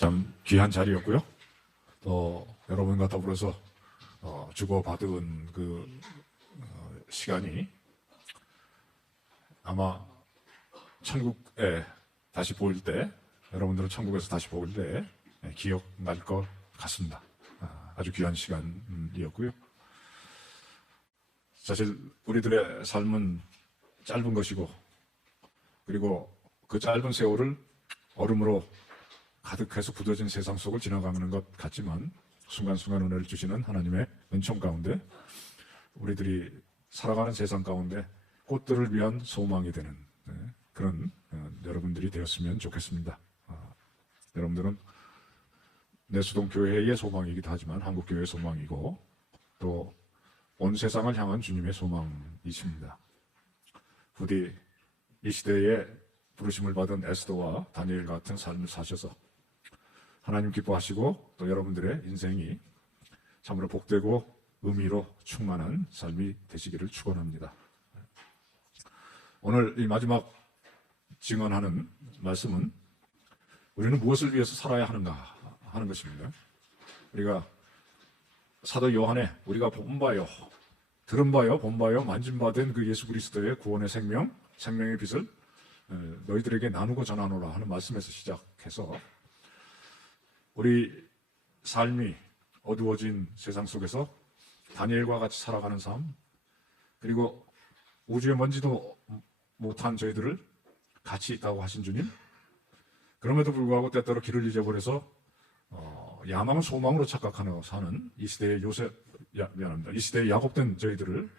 참 귀한 자리였고요. 또 여러분과 더불어서 주고받은 그 시간이 아마 천국에 다시 보일 때, 여러분들은 천국에서 다시 보일 때 기억날 것 같습니다. 아주 귀한 시간이었고요. 사실 우리들의 삶은 짧은 것이고, 그리고 그 짧은 세월을 얼음으로 가득해서 굳어진 세상 속을 지나가는 것 같지만, 순간순간 은혜를 주시는 하나님의 은총 가운데 우리들이 살아가는 세상 가운데 꽃들을 위한 소망이 되는 그런 여러분들이 되었으면 좋겠습니다. 여러분들은 내수동 교회의 소망이기도 하지만 한국교회의 소망이고, 또 온 세상을 향한 주님의 소망이십니다. 부디 이 시대에 부르심을 받은 에스더와 다니엘 같은 삶을 사셔서 하나님 기뻐하시고, 또 여러분들의 인생이 참으로 복되고 의미로 충만한 삶이 되시기를 축원합니다. 오늘 이 마지막 증언하는 말씀은 우리는 무엇을 위해서 살아야 하는가 하는 것입니다. 우리가 사도 요한의 우리가 본바요, 들은바요, 본바요, 만진바된 그 예수 그리스도의 구원의 생명, 생명의 빛을 너희들에게 나누고 전하노라 하는 말씀에서 시작해서 우리 삶이 어두워진 세상 속에서 다니엘과 같이 살아가는 삶, 그리고 우주에 먼지도 못한 저희들을 같이 있다고 하신 주님, 그럼에도 불구하고 때때로 길을 잊어버려서 야망을 소망으로 착각하며 사는 이 시대의 이 시대의 야곱된 저희들을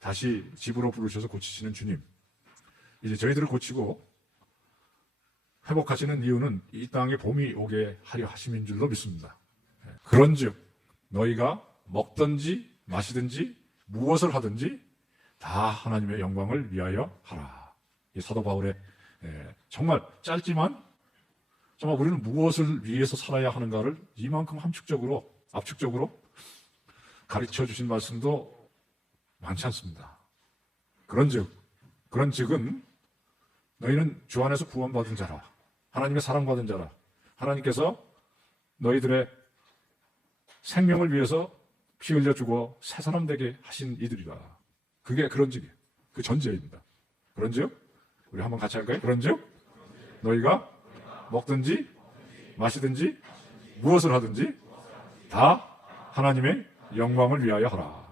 다시 집으로 부르셔서 고치시는 주님, 이제 저희들을 고치고 회복하시는 이유는 이 땅에 봄이 오게 하려 하심인 줄로 믿습니다. 그런즉 너희가 먹든지 마시든지 무엇을 하든지 다 하나님의 영광을 위하여 하라. 이 사도 바울의 정말 짧지만 정말 우리는 무엇을 위해서 살아야 하는가를 이만큼 함축적으로, 압축적으로 가르쳐 주신 말씀도 많지 않습니다. 그런즉은 너희는 주 안에서 구원받은 자라, 하나님의 사랑받은 자라, 하나님께서 너희들의 생명을 위해서 피 흘려 주고 새 사람 되게 하신 이들이라. 그게 그런즉이에요. 그 전제입니다. 그런즉 우리 한번 같이 할까요? 그런즉 너희가 먹든지 마시든지 무엇을 하든지 다 하나님의 영광을 위하여 하라.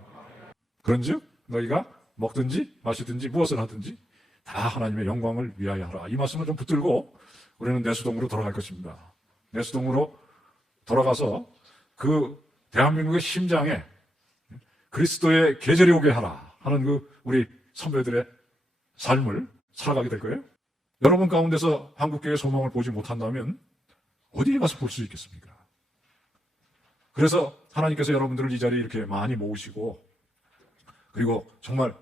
그런즉 너희가 먹든지 마시든지 무엇을 하든지 다 하나님의 영광을 위하여 하라. 이 말씀을 좀 붙들고 우리는 내수동으로 돌아갈 것입니다. 내수동으로 돌아가서 그 대한민국의 심장에 그리스도의 계절이 오게 하라 하는 그 우리 선배들의 삶을 살아가게 될 거예요. 여러분 가운데서 한국교회의 소망을 보지 못한다면 어디에 가서 볼 수 있겠습니까? 그래서 하나님께서 여러분들을 이 자리에 이렇게 많이 모으시고, 그리고 정말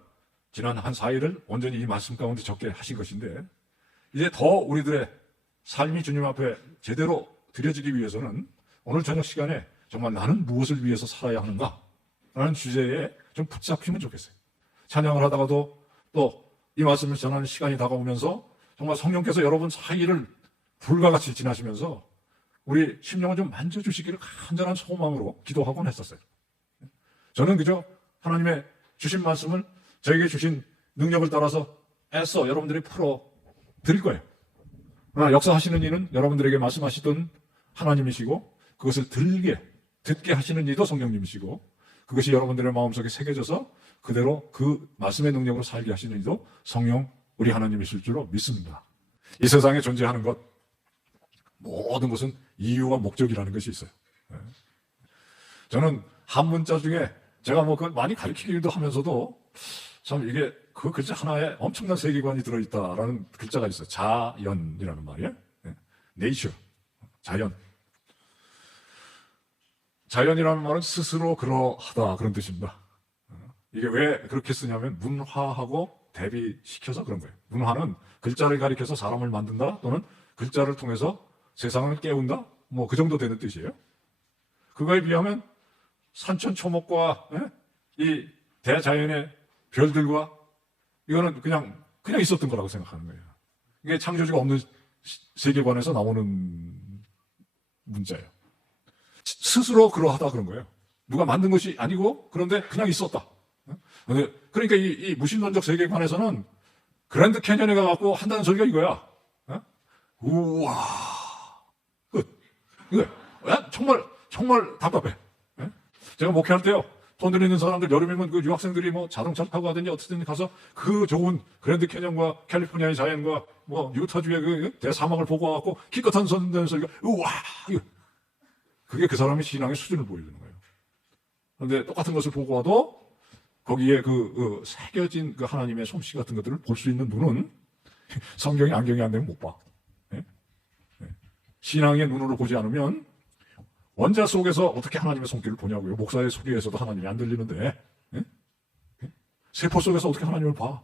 지난 한 4일을 온전히 이 말씀 가운데 적게 하신 것인데, 이제 더 우리들의 삶이 주님 앞에 제대로 드려지기 위해서는 오늘 저녁 시간에 정말 나는 무엇을 위해서 살아야 하는가 라는 주제에 좀 붙잡히면 좋겠어요. 찬양을 하다가도 또 이 말씀을 전하는 시간이 다가오면서 정말 성령께서 여러분 사이를 불과 같이 지나시면서 우리 심령을 좀 만져주시기를 간절한 소망으로 기도하곤 했었어요. 저는 그저 하나님의 주신 말씀을 저에게 주신 능력을 따라서 애써 여러분들이 풀어 드릴 거예요. 그러나 역사하시는 이는 여러분들에게 말씀하시던 하나님이시고, 그것을 듣게 하시는 이도 성령님이시고, 그것이 여러분들의 마음속에 새겨져서 그대로 그 말씀의 능력으로 살게 하시는 이도 성령 우리 하나님이실 줄로 믿습니다. 이 세상에 존재하는 것, 모든 것은 이유와 목적이라는 것이 있어요. 저는 한 문자 중에 제가 그걸 많이 가르치기도 하면서도 참 이게 그 글자 하나에 엄청난 세계관이 들어있다라는 글자가 있어요. 자연이라는 말이에요. 네이처, 자연. 자연이라는 말은 스스로 그러하다 그런 뜻입니다. 이게 왜 그렇게 쓰냐면 문화하고 대비시켜서 그런 거예요. 문화는 글자를 가리켜서 사람을 만든다, 또는 글자를 통해서 세상을 깨운다, 그 정도 되는 뜻이에요. 그거에 비하면 산천초목과 이 대자연의 별들과 이거는 그냥 있었던 거라고 생각하는 거예요. 이게 창조주가 없는 세계관에서 나오는 문자예요. 스스로 그러하다 그런 거예요. 누가 만든 것이 아니고 그런데 그냥 있었다. 그러니까 이 무신론적 세계관에서는 그랜드 캐년에 가갖고 한다는 소리가 이거야. 우와, 끝. 이거 정말 답답해. 제가 목회할 때요, 돈 들이는 사람들 여름이면 그 유학생들이 뭐 자동차를 타고 가든지 어떻든 가서 그 좋은 그랜드 캐년과 캘리포니아의 자연과 뭐 유타주의 그 대사막을 보고 와갖고 기껏한 선대는 소리가 우와, 이거. 그게 그 사람의 신앙의 수준을 보여주는 거예요. 그런데 똑같은 것을 보고 와도 거기에 새겨진 그 하나님의 솜씨 같은 것들을 볼 수 있는 눈은 성경이 안경이 안 되면 못 봐. 신앙의 눈으로 보지 않으면 원자 속에서 어떻게 하나님의 손길을 보냐고요. 목사의 소리에서도 하나님이 안 들리는데 세포 속에서 어떻게 하나님을 봐.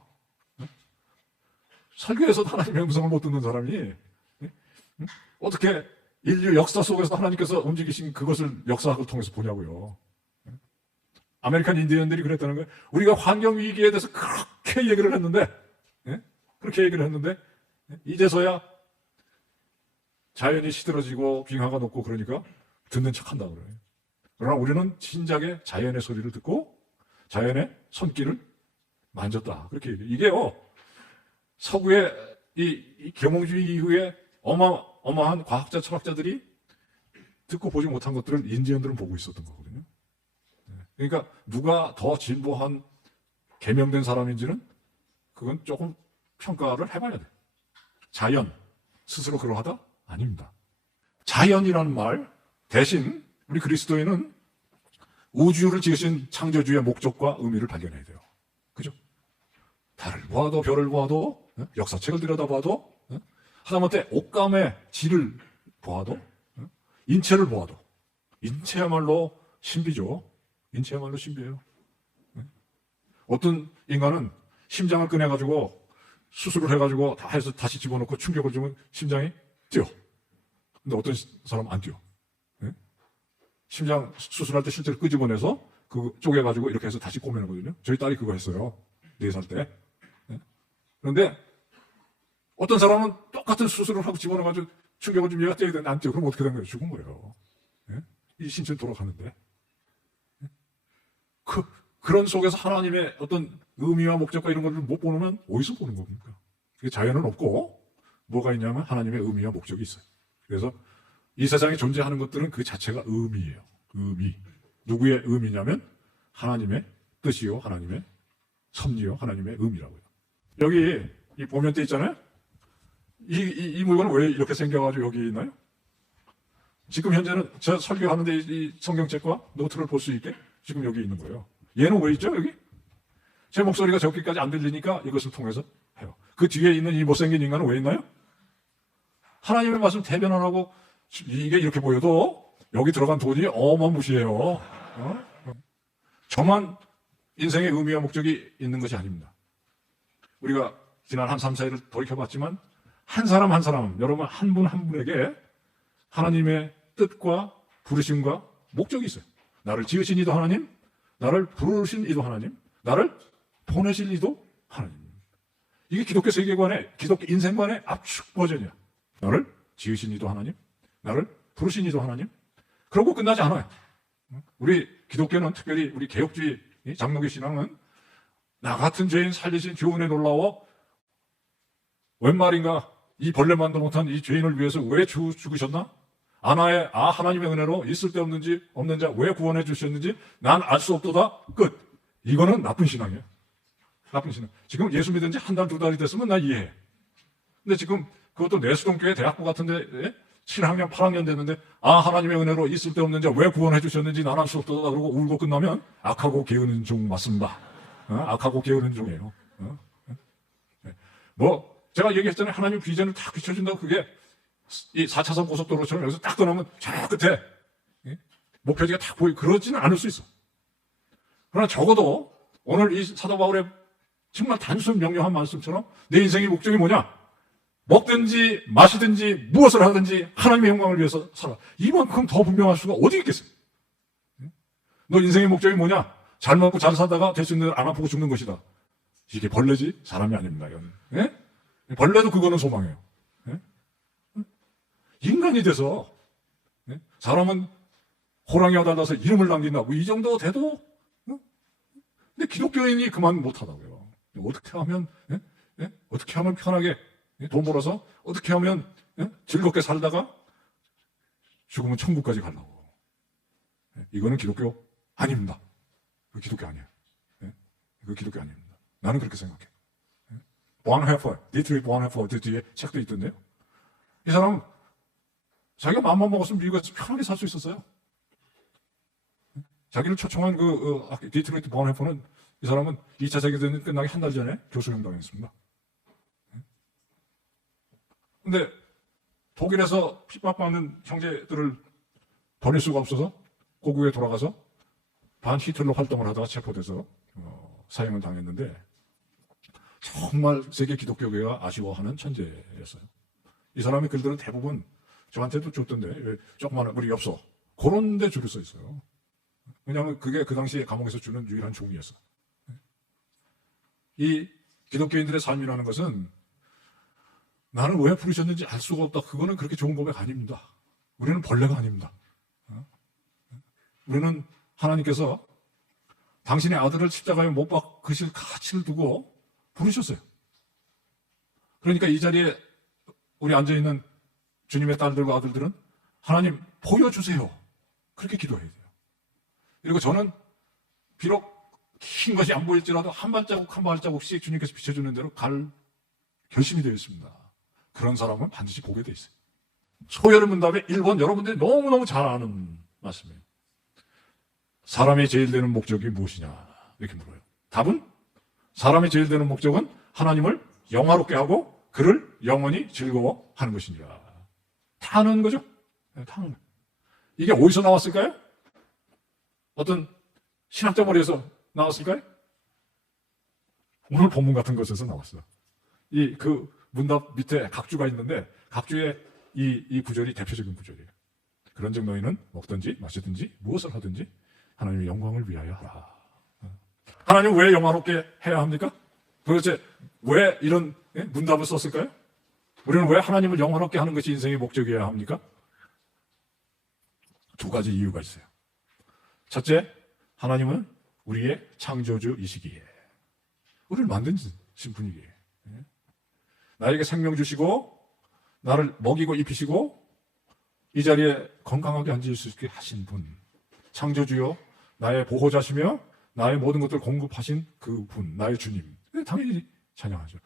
설교에서도 하나님의 음성을 못 듣는 사람이 어떻게 인류 역사 속에서 하나님께서 움직이신 그것을 역사학을 통해서 보냐고요. 아메리칸 인디언들이 그랬다는 거예요. 우리가 환경 위기에 대해서 그렇게 얘기를 했는데, 이제서야 자연이 시들어지고 빙하가 녹고 그러니까 듣는 척한다 그래요. 그러나 우리는 진작에 자연의 소리를 듣고 자연의 손길을 만졌다. 그렇게 얘기해요. 이게요, 서구의 이 계몽주의 이후에 어마어마한 과학자, 철학자들이 듣고 보지 못한 것들을 인디언들은 보고 있었던 거거든요. 그러니까 누가 더 진보한 계명된 사람인지는 그건 조금 평가를 해봐야 돼. 자연 스스로 그러하다? 아닙니다. 자연이라는 말 대신 우리 그리스도인은 우주를 지으신 창조주의 목적과 의미를 발견해야 돼요. 그죠? 달을 보아도 별을 보아도 역사책을 들여다봐도 하다못해 옷감의 질을 보아도 인체를 보아도 인체야말로 신비죠. 인체야말로 신비해요. 어떤 인간은 심장을 꺼내가지고 수술을 해가지고 다 해서 다시 집어넣고 충격을 주면 심장이 뛰어. 근데 어떤 사람은 안 뛰어. 심장 수술할 때 실제로 끄집어내서 그 쪼개가지고 이렇게 해서 다시 꼬매는거든요. 저희 딸이 그거 했어요. 4살 때. 그런데 어떤 사람은 똑같은 수술을 하고 집어넣어가지고 충격을 좀 얘가 뛰어야 되는데 안 뛰어. 그럼 어떻게 된 거예요? 죽은 거예요. 이 신체는 돌아가는데. 그런 속에서 하나님의 어떤 의미와 목적과 이런 것을 못 보면 어디서 보는 겁니까? 자연은 없고 뭐가 있냐면 하나님의 의미와 목적이 있어요. 그래서 이 세상에 존재하는 것들은 그 자체가 의미예요. 의미. 누구의 의미냐면 하나님의 뜻이요, 하나님의 섭리요, 하나님의 의미라고요. 여기 이 보면대 있잖아요. 이 물건은 왜 이렇게 생겨가지고 여기 있나요? 지금 현재는 제가 설교하는데 이 성경책과 노트를 볼 수 있게 지금 여기 있는 거예요. 얘는 왜 있죠, 여기? 제 목소리가 저기까지 안 들리니까 이것을 통해서 해요. 그 뒤에 있는 이 못생긴 인간은 왜 있나요? 하나님의 말씀 대변하라고 이게 이렇게 보여도 여기 들어간 돈이 어마무시해요. 저만 인생의 의미와 목적이 있는 것이 아닙니다. 우리가 지난 한 3, 4일을 돌이켜봤지만 한 사람 한 사람, 여러분 한 분 한 분에게 하나님의 뜻과 부르심과 목적이 있어요. 나를 지으신 이도 하나님, 나를 부르신 이도 하나님, 나를 보내실 이도 하나님. 이게 기독교 세계관의, 기독교 인생관의 압축 버전이야. 나를 지으신 이도 하나님, 나를 부르신 이도 하나님. 그러고 끝나지 않아요. 우리 기독교는 특별히 우리 개혁주의 장로교 신앙은 나 같은 죄인 살리신 주 은혜 놀라워 웬 말인가 이 벌레만도 못한 이 죄인을 위해서 왜 죽으셨나? 하나님의 은혜로 있을 데 없는 자 왜 구원해 주셨는지 난 알 수 없도다. 끝. 이거는 나쁜 신앙이에요. 나쁜 신앙. 지금 예수 믿은 지 한 달, 2달이 됐으면 나 이해해. 근데 지금 그것도 내수동교회 대학부 같은데 7학년, 8학년 됐는데 하나님의 은혜로 있을 데 없는 자 왜 구원해 주셨는지 난 알 수 없도다. 그러고 울고 끝나면 악하고 게으른 종 맞습니다. 악하고 게으른 종이에요. 제가 얘기했잖아요. 하나님 비전을 딱 비춰준다고 그게 이 4차선 고속도로처럼 여기서 딱 떠나면 저 끝에 목표지가 딱 보이고 그러지는 않을 수 있어. 그러나 적어도 오늘 이 사도 바울의 정말 단순 명료한 말씀처럼 내 인생의 목적이 뭐냐? 먹든지 마시든지 무엇을 하든지 하나님의 영광을 위해서 살아. 이만큼 더 분명할 수가 어디 있겠어요? 너 인생의 목적이 뭐냐? 잘 먹고 잘 살다가 될 수 있는 안 아프고 죽는 것이다. 이게 벌레지 사람이 아닙니다. 이건. 벌레도 그거는 소망이에요. 인간이 돼서 사람은 호랑이와 달라서 이름을 남긴다. 뭐 이 정도 돼도, 근데 기독교인이 그만 못하다고요. 어떻게 하면, 어떻게 하면 편하게 돈 벌어서, 어떻게 하면 즐겁게 살다가 죽으면 천국까지 가려고. 이거는 기독교 아닙니다. 그 기독교 아니에요. 그 기독교 아닙니다. 나는 그렇게 생각해. 보안해퍼, 디트리 보안해퍼 뒤에 책도 있던데요. 이 사람은 자기가 마음만 먹었으면 미국에서 편하게 살 수 있었어요. 자기를 초청한 디트로이트 보안해퍼는 이 사람은 2차 세계대전 끝나기 한 달 전에 교수형 당했습니다. 근데 독일에서 핍박받는 형제들을 버릴 수가 없어서 고국에 돌아가서 반 히틀러 활동을 하다가 체포돼서 사형을 당했는데 정말 세계 기독교계가 아쉬워하는 천재였어요. 이 사람의 글들은 대부분 저한테도 줬던데 왜 조그마한 우리 엽서 그런 데 줄을 써 있어요. 왜냐하면 그게 그 당시에 감옥에서 주는 유일한 종이었어. 이 기독교인들의 삶이라는 것은 나는 왜 부르셨는지 알 수가 없다. 그거는 그렇게 좋은 고백 아닙니다. 우리는 벌레가 아닙니다. 우리는 하나님께서 당신의 아들을 십자가에 못 박으실 가치를 두고 부르셨어요. 그러니까 이 자리에 우리 앉아있는 주님의 딸들과 아들들은 하나님 보여주세요. 그렇게 기도해야 돼요. 그리고 저는 비록 긴 것이 안 보일지라도 한 발자국 한 발자국씩 주님께서 비춰주는 대로 갈 결심이 되어 있습니다. 그런 사람은 반드시 보게 돼 있어요. 소열의 문답의 1번 여러분들이 너무너무 잘 아는 말씀이에요. 사람이 제일 되는 목적이 무엇이냐 이렇게 물어요. 답은 사람이 제일 되는 목적은 하나님을 영화롭게 하고 그를 영원히 즐거워하는 것이니라. 다 아는 거죠? 다 아는 거예요. 이게 어디서 나왔을까요? 어떤 신학자 머리에서 나왔을까요? 오늘 본문 같은 것에서 나왔어요. 그 문답 밑에 각주가 있는데 각주의 이 구절이 대표적인 구절이에요. 그런즉 너희는 먹든지 마시든지 무엇을 하든지 하나님의 영광을 위하여 하라. 하나님 왜 영화롭게 해야 합니까? 도대체 왜 이런 문답을 썼을까요? 우리는 왜 하나님을 영화롭게 하는 것이 인생의 목적이어야 합니까? 두 가지 이유가 있어요. 첫째, 하나님은 우리의 창조주이시기에 우리를 만드신 분이기에 나에게 생명 주시고 나를 먹이고 입히시고 이 자리에 건강하게 앉을 수 있게 하신 분, 창조주요 나의 보호자시며 나의 모든 것들을 공급하신 그 분, 나의 주님. 당연히 찬양하죠.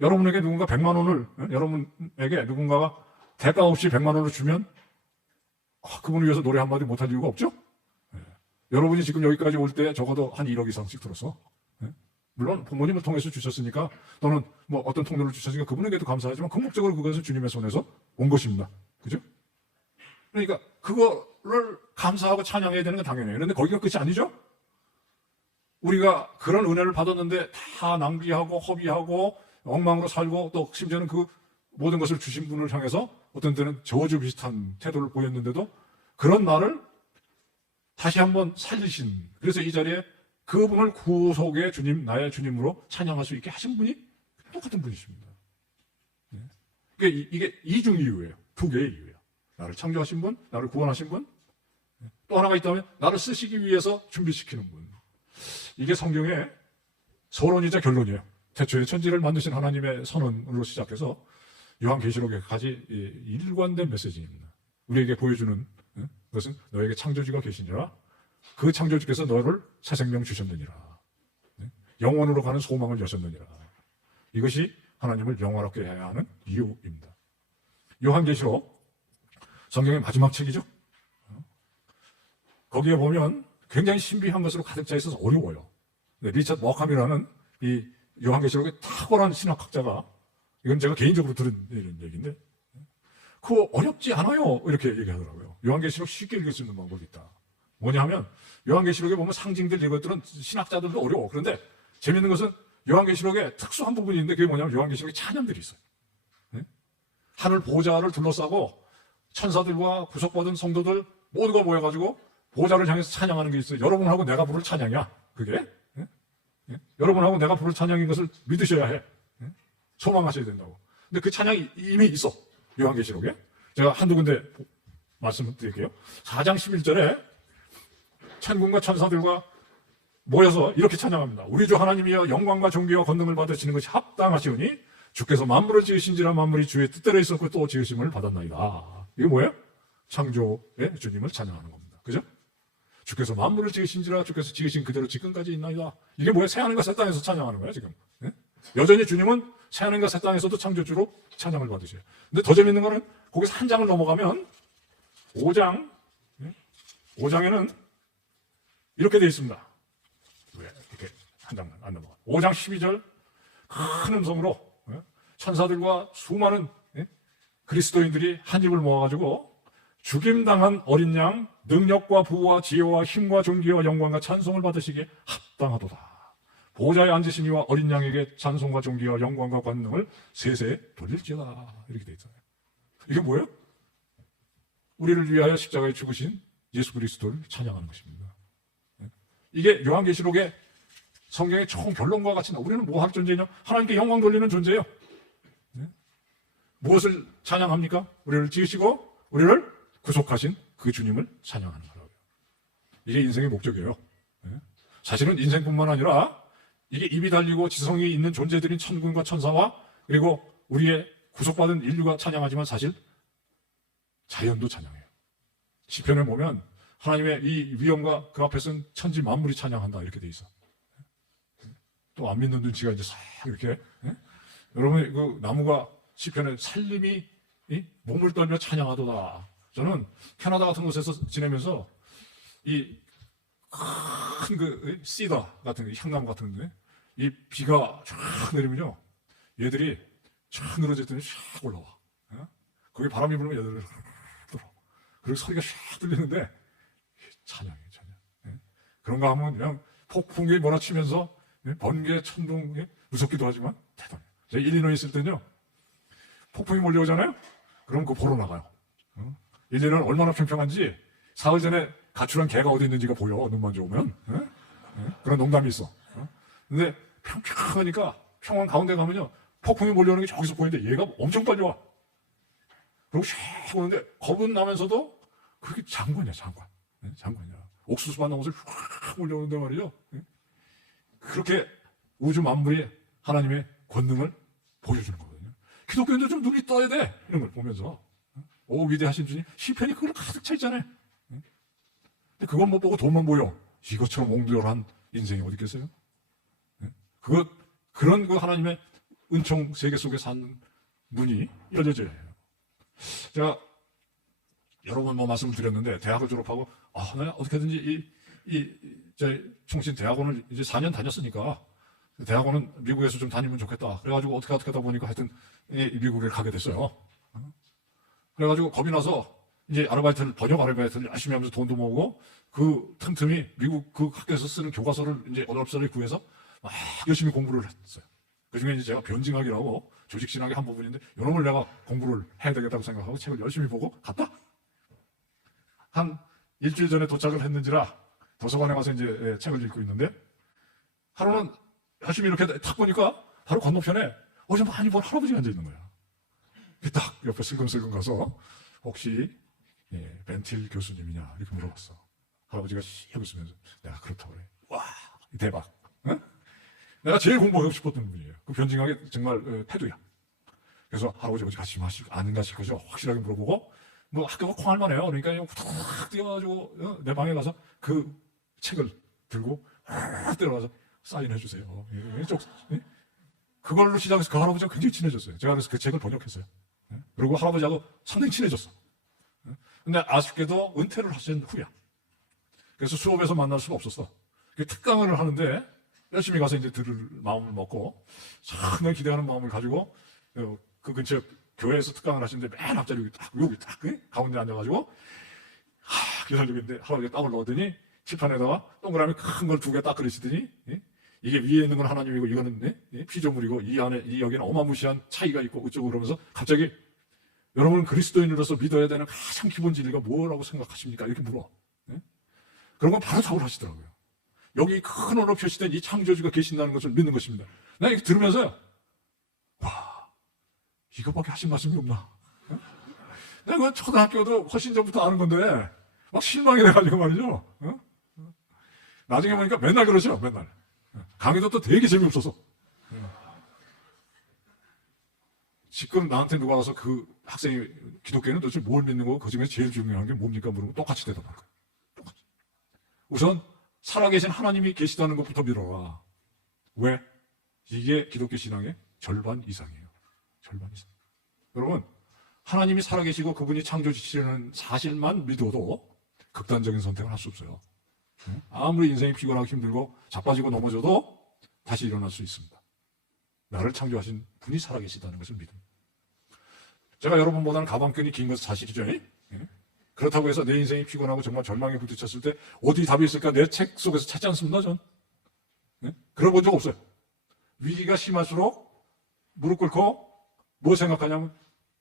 여러분에게 누군가 100만 원을 여러분에게 누군가가 대가 없이 100만 원을 주면 그분을 위해서 노래 한마디 못할 이유가 없죠? 여러분이 지금 여기까지 올 때 적어도 한 1억 이상씩 들었어. 물론 부모님을 통해서 주셨으니까 또는 뭐 어떤 통로를 주셨으니까 그분에게도 감사하지만 궁극적으로 그것은 주님의 손에서 온 것입니다. 그죠? 그러니까 그거를 감사하고 찬양해야 되는 건 당연해요. 그런데 거기가 끝이 아니죠? 우리가 그런 은혜를 받았는데 다 낭비하고 허비하고 엉망으로 살고 또 심지어는 그 모든 것을 주신 분을 향해서 어떤 때는 저주 비슷한 태도를 보였는데도 그런 나를 다시 한번 살리신, 그래서 이 자리에 그분을 구속의 주님, 나의 주님으로 찬양할 수 있게 하신 분이 똑같은 분이십니다. 이게 이중 이유예요. 두 개의 이유예요. 나를 창조하신 분, 나를 구원하신 분, 또 하나가 있다면 나를 쓰시기 위해서 준비시키는 분. 이게 성경의 서론이자 결론이에요. 태초에 천지를 만드신 하나님의 선언으로 시작해서 요한계시록에까지 일관된 메시지입니다. 우리에게 보여주는 것은 너에게 창조주가 계시니라. 그 창조주께서 너를 새 생명 주셨느니라. 영원으로 가는 소망을 여셨느니라. 이것이 하나님을 영화롭게 해야 하는 이유입니다. 요한계시록 성경의 마지막 책이죠. 거기에 보면 굉장히 신비한 것으로 가득 차 있어서 어려워요. 리처드 머캄이라는 이 요한계시록의 탁월한 신학학자가, 이건 제가 개인적으로 들은 이런 얘기인데, 그거 어렵지 않아요 이렇게 얘기하더라고요. 요한계시록 쉽게 읽을 수 있는 방법이 있다. 뭐냐 하면 요한계시록에 보면 상징들 이것들은 신학자들도 어려워. 그런데 재밌는 것은 요한계시록에 특수한 부분이 있는데 그게 뭐냐면 요한계시록에 찬양들이 있어요. 하늘 보좌를 둘러싸고 천사들과 구속받은 성도들 모두가 모여가지고 보좌를 향해서 찬양하는 게 있어요. 여러분하고 내가 부를 찬양이야 그게. 여러분하고 내가 부를 찬양인 것을 믿으셔야 해. 소망하셔야 된다고. 근데 그 찬양이 이미 있어. 요한계시록에. 제가 한두 군데 말씀드릴게요. 4장 11절에 천군과 천사들과 모여서 이렇게 찬양합니다. 우리 주 하나님이여 영광과 존귀와 권능을 받으시는 것이 합당하시오니 주께서 만물을 지으신지라 만물이 주의 뜻대로 있었고 또 지으심을 받았나이다. 이게 뭐예요? 창조의 주님을 찬양하는 겁니다. 그죠? 주께서 만물을 지으신지라 주께서 지으신 그대로 지금까지 있나이다. 이게 뭐예요? 새하늘과 새 땅에서 찬양하는 거예요, 지금. 예? 여전히 주님은 새하늘과 새 땅에서도 창조주로 찬양을 받으셔요. 근데 더 재밌는 거는 거기서 한 장을 넘어가면 5장, 5장에는 이렇게 되어 있습니다. 왜 이렇게 한 장만 안 넘어가? 5장 12절 큰 음성으로 천사들과 수많은 그리스도인들이 한 입을 모아가지고 죽임당한 어린 양 능력과 부와 지혜와 힘과 존귀와 영광과 찬송을 받으시기에 합당하도다. 보좌에 앉으신 이와 어린 양에게 찬송과 존귀와 영광과 권능을 세세에 돌릴지어다. 이렇게 되어 있잖아요. 이게 뭐예요? 우리를 위하여 십자가에 죽으신 예수 그리스도를 찬양하는 것입니다. 이게 요한계시록의 성경의 총 결론과 같이 우리는 뭐 할 존재냐? 하나님께 영광 돌리는 존재예요. 무엇을 찬양합니까? 우리를 지으시고 우리를 구속하신 그 주님을 찬양하는 거라고요. 이게 인생의 목적이에요. 사실은 인생뿐만 아니라 이게 입이 달리고 지성이 있는 존재들인 천군과 천사와 그리고 우리의 구속받은 인류가 찬양하지만 사실 자연도 찬양해요. 시편에 보면 하나님의 이 위엄과 그 앞에서는 천지 만물이 찬양한다 이렇게 돼 있어. 또 안 믿는 눈치가 이제 싹 이렇게. 여러분 그 나무가 시편에 살림이 몸을 떨며 찬양하도다. 저는 캐나다 같은 곳에서 지내면서 이 큰 그 시더 같은 향나무 같은데 이 비가 쫙 내리면요 얘들이 쫙 늘어졌더니 쫙 올라와. 거기 바람이 불면 얘들을 들어. 그리고 소리가 쫙 들리는데 찬양이에요, 찬양. 그런가 하면 그냥 폭풍이 몰아치면서 번개, 천둥 무섭기도 하지만 대단해요. 제가 일리노이 있을 때는요 폭풍이 몰려오잖아요. 그럼 그거 보러 나가요. 일리노이는 얼마나 평평한지 사흘 전에 가출한 개가 어디 있는지가 보여. 눈만 좋으면. 그런 농담이 있어. 근데 평평하니까 평원 가운데 가면요 폭풍이 몰려오는 게 저기서 보이는데 얘가 엄청 빨리 와. 그리고 샥 오는데 겁은 나면서도 그렇게 장관이야, 장관. 장관이야. 옥수수 받는 옷을 쫙 몰려오는데 말이죠. 그렇게 우주 만물이 하나님의 권능을 보여주는 거거든요. 기독교인들 좀 눈이 떠야 돼. 이런 걸 보면서. 오, 위대하신 주님. 시편이 그걸 가득 차 있잖아요. 근데 그건 못 보고 돈만 보여. 이것처럼 옹졸한 인생이 어디 있겠어요? 그런 그 하나님의 은총 세계 속에 사는 문이 열려져야 해요. 제가 여러 번 말씀을 드렸는데 대학을 졸업하고 내가 어떻게든지 총신 대학원을 이제 4년 다녔으니까 대학원은 미국에서 좀 다니면 좋겠다. 그래가지고 어떻게 하다 보니까 하여튼 미국에 가게 됐어요. 그래가지고 겁이 나서 이제 번역 아르바이트를 열심히 하면서 돈도 모으고 그 틈틈이 미국 그 학교에서 쓰는 교과서를 이제 어렵사리 구해서 막 열심히 공부를 했어요. 그 중에 이제 제가 변증학이라고 조직신학의 한 부분인데 이놈을 내가 공부를 해야 되겠다고 생각하고 책을 열심히 보고 갔다. 한 일주일 전에 도착을 했는지라 도서관에 가서 이제 책을 읽고 있는데 하루는 열심히 이렇게 탁 보니까 바로 건너편에 좀 많이 본 할아버지가 앉아 있는 거야. 딱 옆에 슬금슬금 가서 혹시 벤틸 교수님이냐 이렇게 물어봤어. 할아버지가 씩 웃으면서 내가 그렇다고 그래. 와 대박. 응? 내가 제일 공부하고 싶었던 분이에요. 그 변증학의 정말 태도야. 그래서 할아버지 어디 같이 안 가실 거죠? 확실하게 물어보고 뭐 학교가 콩할 만해요. 그러니까 후딱 뛰어가지고 내 방에 가서 그 책을 들고 훅 들어가서 사인해 주세요. 그걸로 시작해서 그 할아버지가 굉장히 친해졌어요. 제가 그래서 그 책을 번역했어요. 그리고 할아버지하고 상당히 친해졌어. 근데 아쉽게도 은퇴를 하신 후야. 그래서 수업에서 만날 수가 없었어. 특강을 하는데 열심히 가서 이제 들을 마음을 먹고 상당히 기대하는 마음을 가지고 그 근처 교회에서 특강을 하시는데 맨 앞자리 여기 딱 가운데 앉아가지고 기다리는데 할아버지가 떡을 넣었더니 칠판에다가 동그라미 큰 걸 2개 딱 그리시더니 이게 위에 있는 건 하나님이고 이거는 피조물이고 이 안에 여기는 어마무시한 차이가 있고 어쩌고 그러면서 갑자기 여러분은 그리스도인으로서 믿어야 되는 가장 기본 진리가 뭐라고 생각하십니까? 이렇게 물어. 그런 건 바로 답을 하시더라고요. 여기 큰 언어로 표시된 이 창조주가 계신다는 것을 믿는 것입니다. 나 이렇게 들으면서요. 와, 이거밖에 하신 말씀이 없나? 내가 그 초등학교도 훨씬 전부터 아는 건데 막 실망이 돼가지고 말이죠. 어? 나중에 보니까 맨날 그러죠. 맨날. 강의도 또 되게 재미없어서. 지금 나한테 누가 와서 그 학생이 기독교는 도대체 뭘 믿는 거고 그 중에 제일 중요한 게 뭡니까 물으면 똑같이 대답할 거예요. 똑같이. 우선 살아계신 하나님이 계시다는 것부터 믿어라. 왜? 이게 기독교 신앙의 절반 이상이에요. 절반 이상. 여러분, 하나님이 살아계시고 그분이 창조주시는 사실만 믿어도 극단적인 선택을 할 수 없어요. 아무리 인생이 피곤하고 힘들고 자빠지고 넘어져도 다시 일어날 수 있습니다. 나를 창조하신 분이 살아계시다는 것을 믿습니다. 제가 여러분보다는 가방끈이 긴 것은 사실이죠. 그렇다고 해서 내 인생이 피곤하고 정말 절망에 부딪혔을 때 어디 답이 있을까 내 책 속에서 찾지 않습니다. 전 그런 본 적 없어요. 위기가 심할수록 무릎 꿇고 뭐 생각하냐면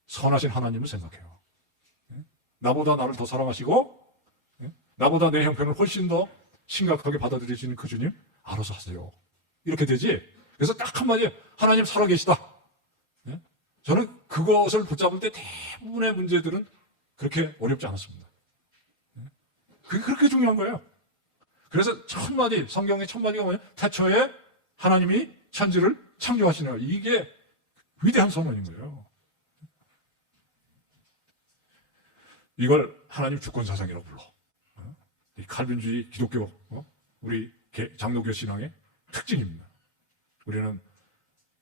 선하신 하나님을 생각해요. 나보다 나를 더 사랑하시고 나보다 내 형편을 훨씬 더 심각하게 받아들이시는 그 주님 알아서 하세요. 이렇게 되지. 그래서 딱 한마디에 하나님 살아계시다. 저는 그것을 붙잡을 때 대부분의 문제들은 그렇게 어렵지 않았습니다. 그게 그렇게 중요한 거예요. 그래서 첫마디, 성경의 첫마디가 뭐냐? 태초에 하나님이 천지를 창조하시네요. 이게 위대한 선언인 거예요. 이걸 하나님 주권사상이라고 불러. 이 칼빈주의 기독교, 우리 장로교 신앙의 특징입니다. 우리는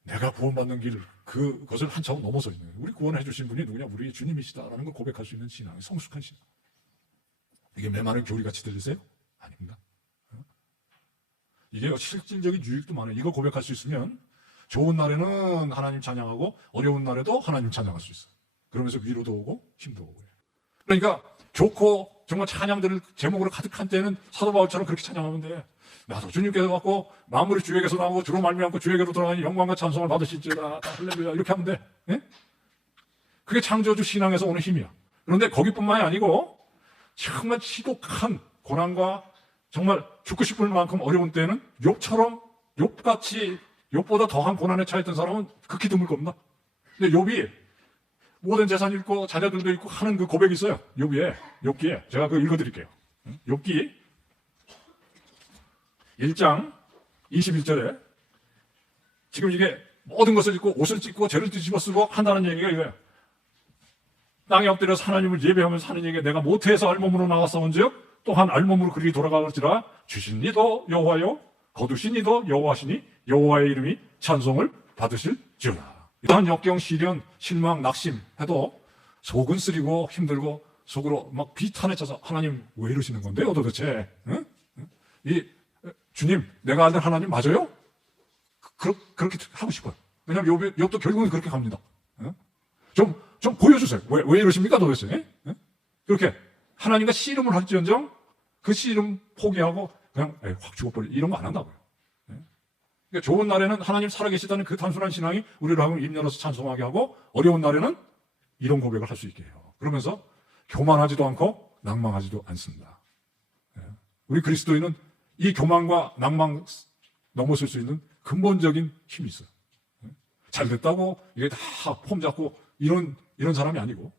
내가 구원받는 길, 그것을 한 차원 넘어서 있는 거예요. 우리 구원해 주신 분이 누구냐? 우리 주님이시다라는 걸 고백할 수 있는 신앙, 성숙한 신앙. 이게 메마른 교리같이 들리세요? 아닙니다. 이게 실질적인 유익도 많아요. 이거 고백할 수 있으면 좋은 날에는 하나님 찬양하고 어려운 날에도 하나님 찬양할 수 있어요. 그러면서 위로도 오고 힘도 오고. 그러니까 좋고 정말 찬양들을 제목으로 가득한 때는 사도 바울처럼 그렇게 찬양하면 돼. 나도 주님께서 갖고 만물이 주에게서 나오고 주로 말미암고 주에게로 돌아가니 영광과 찬송을 받으실지어다. 할렐루야. 이렇게 하면 돼. 예? 그게 창조주 신앙에서 오는 힘이야. 그런데 거기뿐만이 아니고 정말 지독한 고난과 정말 죽고 싶을 만큼 어려운 때는 욥처럼 욥같이 욥보다 더한 고난에 처했던 사람은 극히 드물 겁니다. 근데 욥이 모든 재산 잃고 자녀들도 잃고 하는 그 고백이 있어요. 욥기에 제가 그거 읽어드릴게요. 욥기 1장 21절에 지금 이게 모든 것을 잊고 옷을 찢고 죄를 뒤집어 쓰고 한다는 얘기가 이거예요. 땅에 엎드려서 하나님을 예배하면서 하는 얘기가 내가 모태에서 알몸으로 나왔사온즉 또한 알몸으로 그리 돌아가을지라 주신 이도 여호와요 거두신 이도 여호와시니 여호와의 이름이 찬송을 받으실지어다. 이러한 역경, 시련, 실망, 낙심해도 속은 쓰리고 힘들고 속으로 막 비탄에 차서 하나님 왜 이러시는 건데요 도대체? 응? 이 주님 내가 아는 하나님 맞아요? 그렇게 하고 싶어요. 왜냐하면 욥도 결국은 그렇게 갑니다. 응? 좀 보여주세요. 왜 이러십니까 도대체? 응? 그렇게 하나님과 씨름을 할지언정 그 씨름 포기하고 그냥 확 죽어버리 이런 거 안 한다고요. 그러니까 좋은 날에는 하나님 살아계시다는 그 단순한 신앙이 우리를 하면 입 열어서 찬송하게 하고 어려운 날에는 이런 고백을 할 수 있게 해요. 그러면서 교만하지도 않고 낭망하지도 않습니다. 우리 그리스도인은 이 교만과 낭망 넘어설 수 있는 근본적인 힘이 있어요. 잘 됐다고 이게 다 폼 잡고 이런 사람이 아니고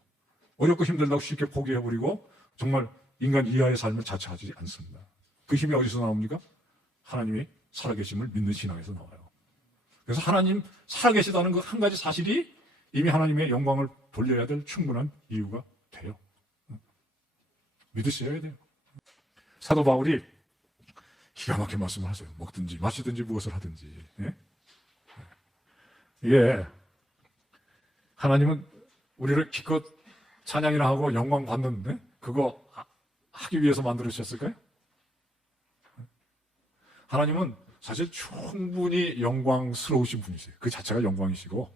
어렵고 힘들다고 쉽게 포기해버리고 정말 인간 이하의 삶을 자처하지 않습니다. 그 힘이 어디서 나옵니까? 하나님이 살아계심을 믿는 신앙에서 나와요. 그래서 하나님 살아계시다는 그 한 가지 사실이 이미 하나님의 영광을 돌려야 될 충분한 이유가 돼요. 믿으셔야 돼요. 사도 바울이 기가 막힌 말씀을 하세요. 먹든지 마시든지 무엇을 하든지. 예? 이게 하나님은 우리를 기껏 찬양이나 하고 영광 받는데 그거 하기 위해서 만들으셨을까요? 하나님은 사실 충분히 영광스러우신 분이세요. 그 자체가 영광이시고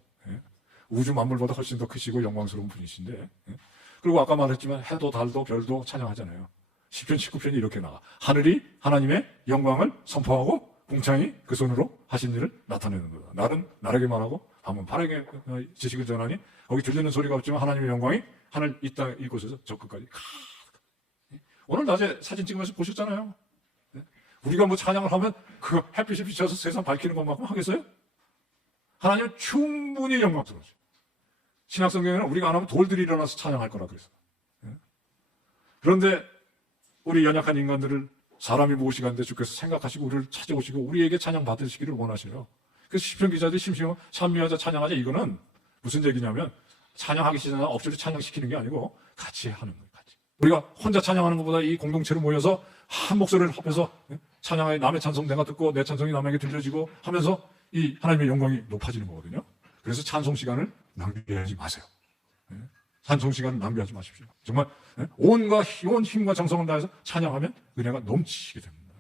우주 만물보다 훨씬 더 크시고 영광스러운 분이신데 그리고 아까 말했지만 해도 달도 별도 찬양하잖아요. 시편 19편이 이렇게 나와. 하늘이 하나님의 영광을 선포하고 궁창이 그 손으로 하신 일을 나타내는 거다. 날은 날에게 말하고 밤은 밤에게 지식을 전하니 거기 들리는 소리가 없지만 하나님의 영광이 하늘 이 땅 이곳에서 저 끝까지 오늘 낮에 사진 찍으면서 보셨잖아요. 우리가 뭐 찬양을 하면 그 햇빛이 비쳐서 세상 밝히는 것만큼 하겠어요? 하나님은 충분히 영광스러우세요. 신약성경에는 우리가 안 하면 돌들이 일어나서 찬양할 거라 그랬어. 그런데 우리 연약한 인간들을 사람이 무엇이간데 주께서 생각하시고 우리를 찾아오시고 우리에게 찬양 받으시기를 원하셔요. 그래서 시편 기자들이 심심하면 찬미하자 찬양하자, 이거는 무슨 얘기냐면 찬양하기 전에 억지로 찬양시키는 게 아니고 같이 하는 거예요. 같이. 우리가 혼자 찬양하는 것보다 이 공동체로 모여서 한 목소리를 합해서 찬양하여 남의 찬송 내가 듣고 내 찬송이 남에게 들려지고 하면서 이 하나님의 영광이 높아지는 거거든요. 그래서 찬송 시간을 낭비하지 마세요. 찬송 시간을 낭비하지 마십시오. 정말 온 힘과 정성을 다해서 찬양하면 은혜가 넘치게 됩니다.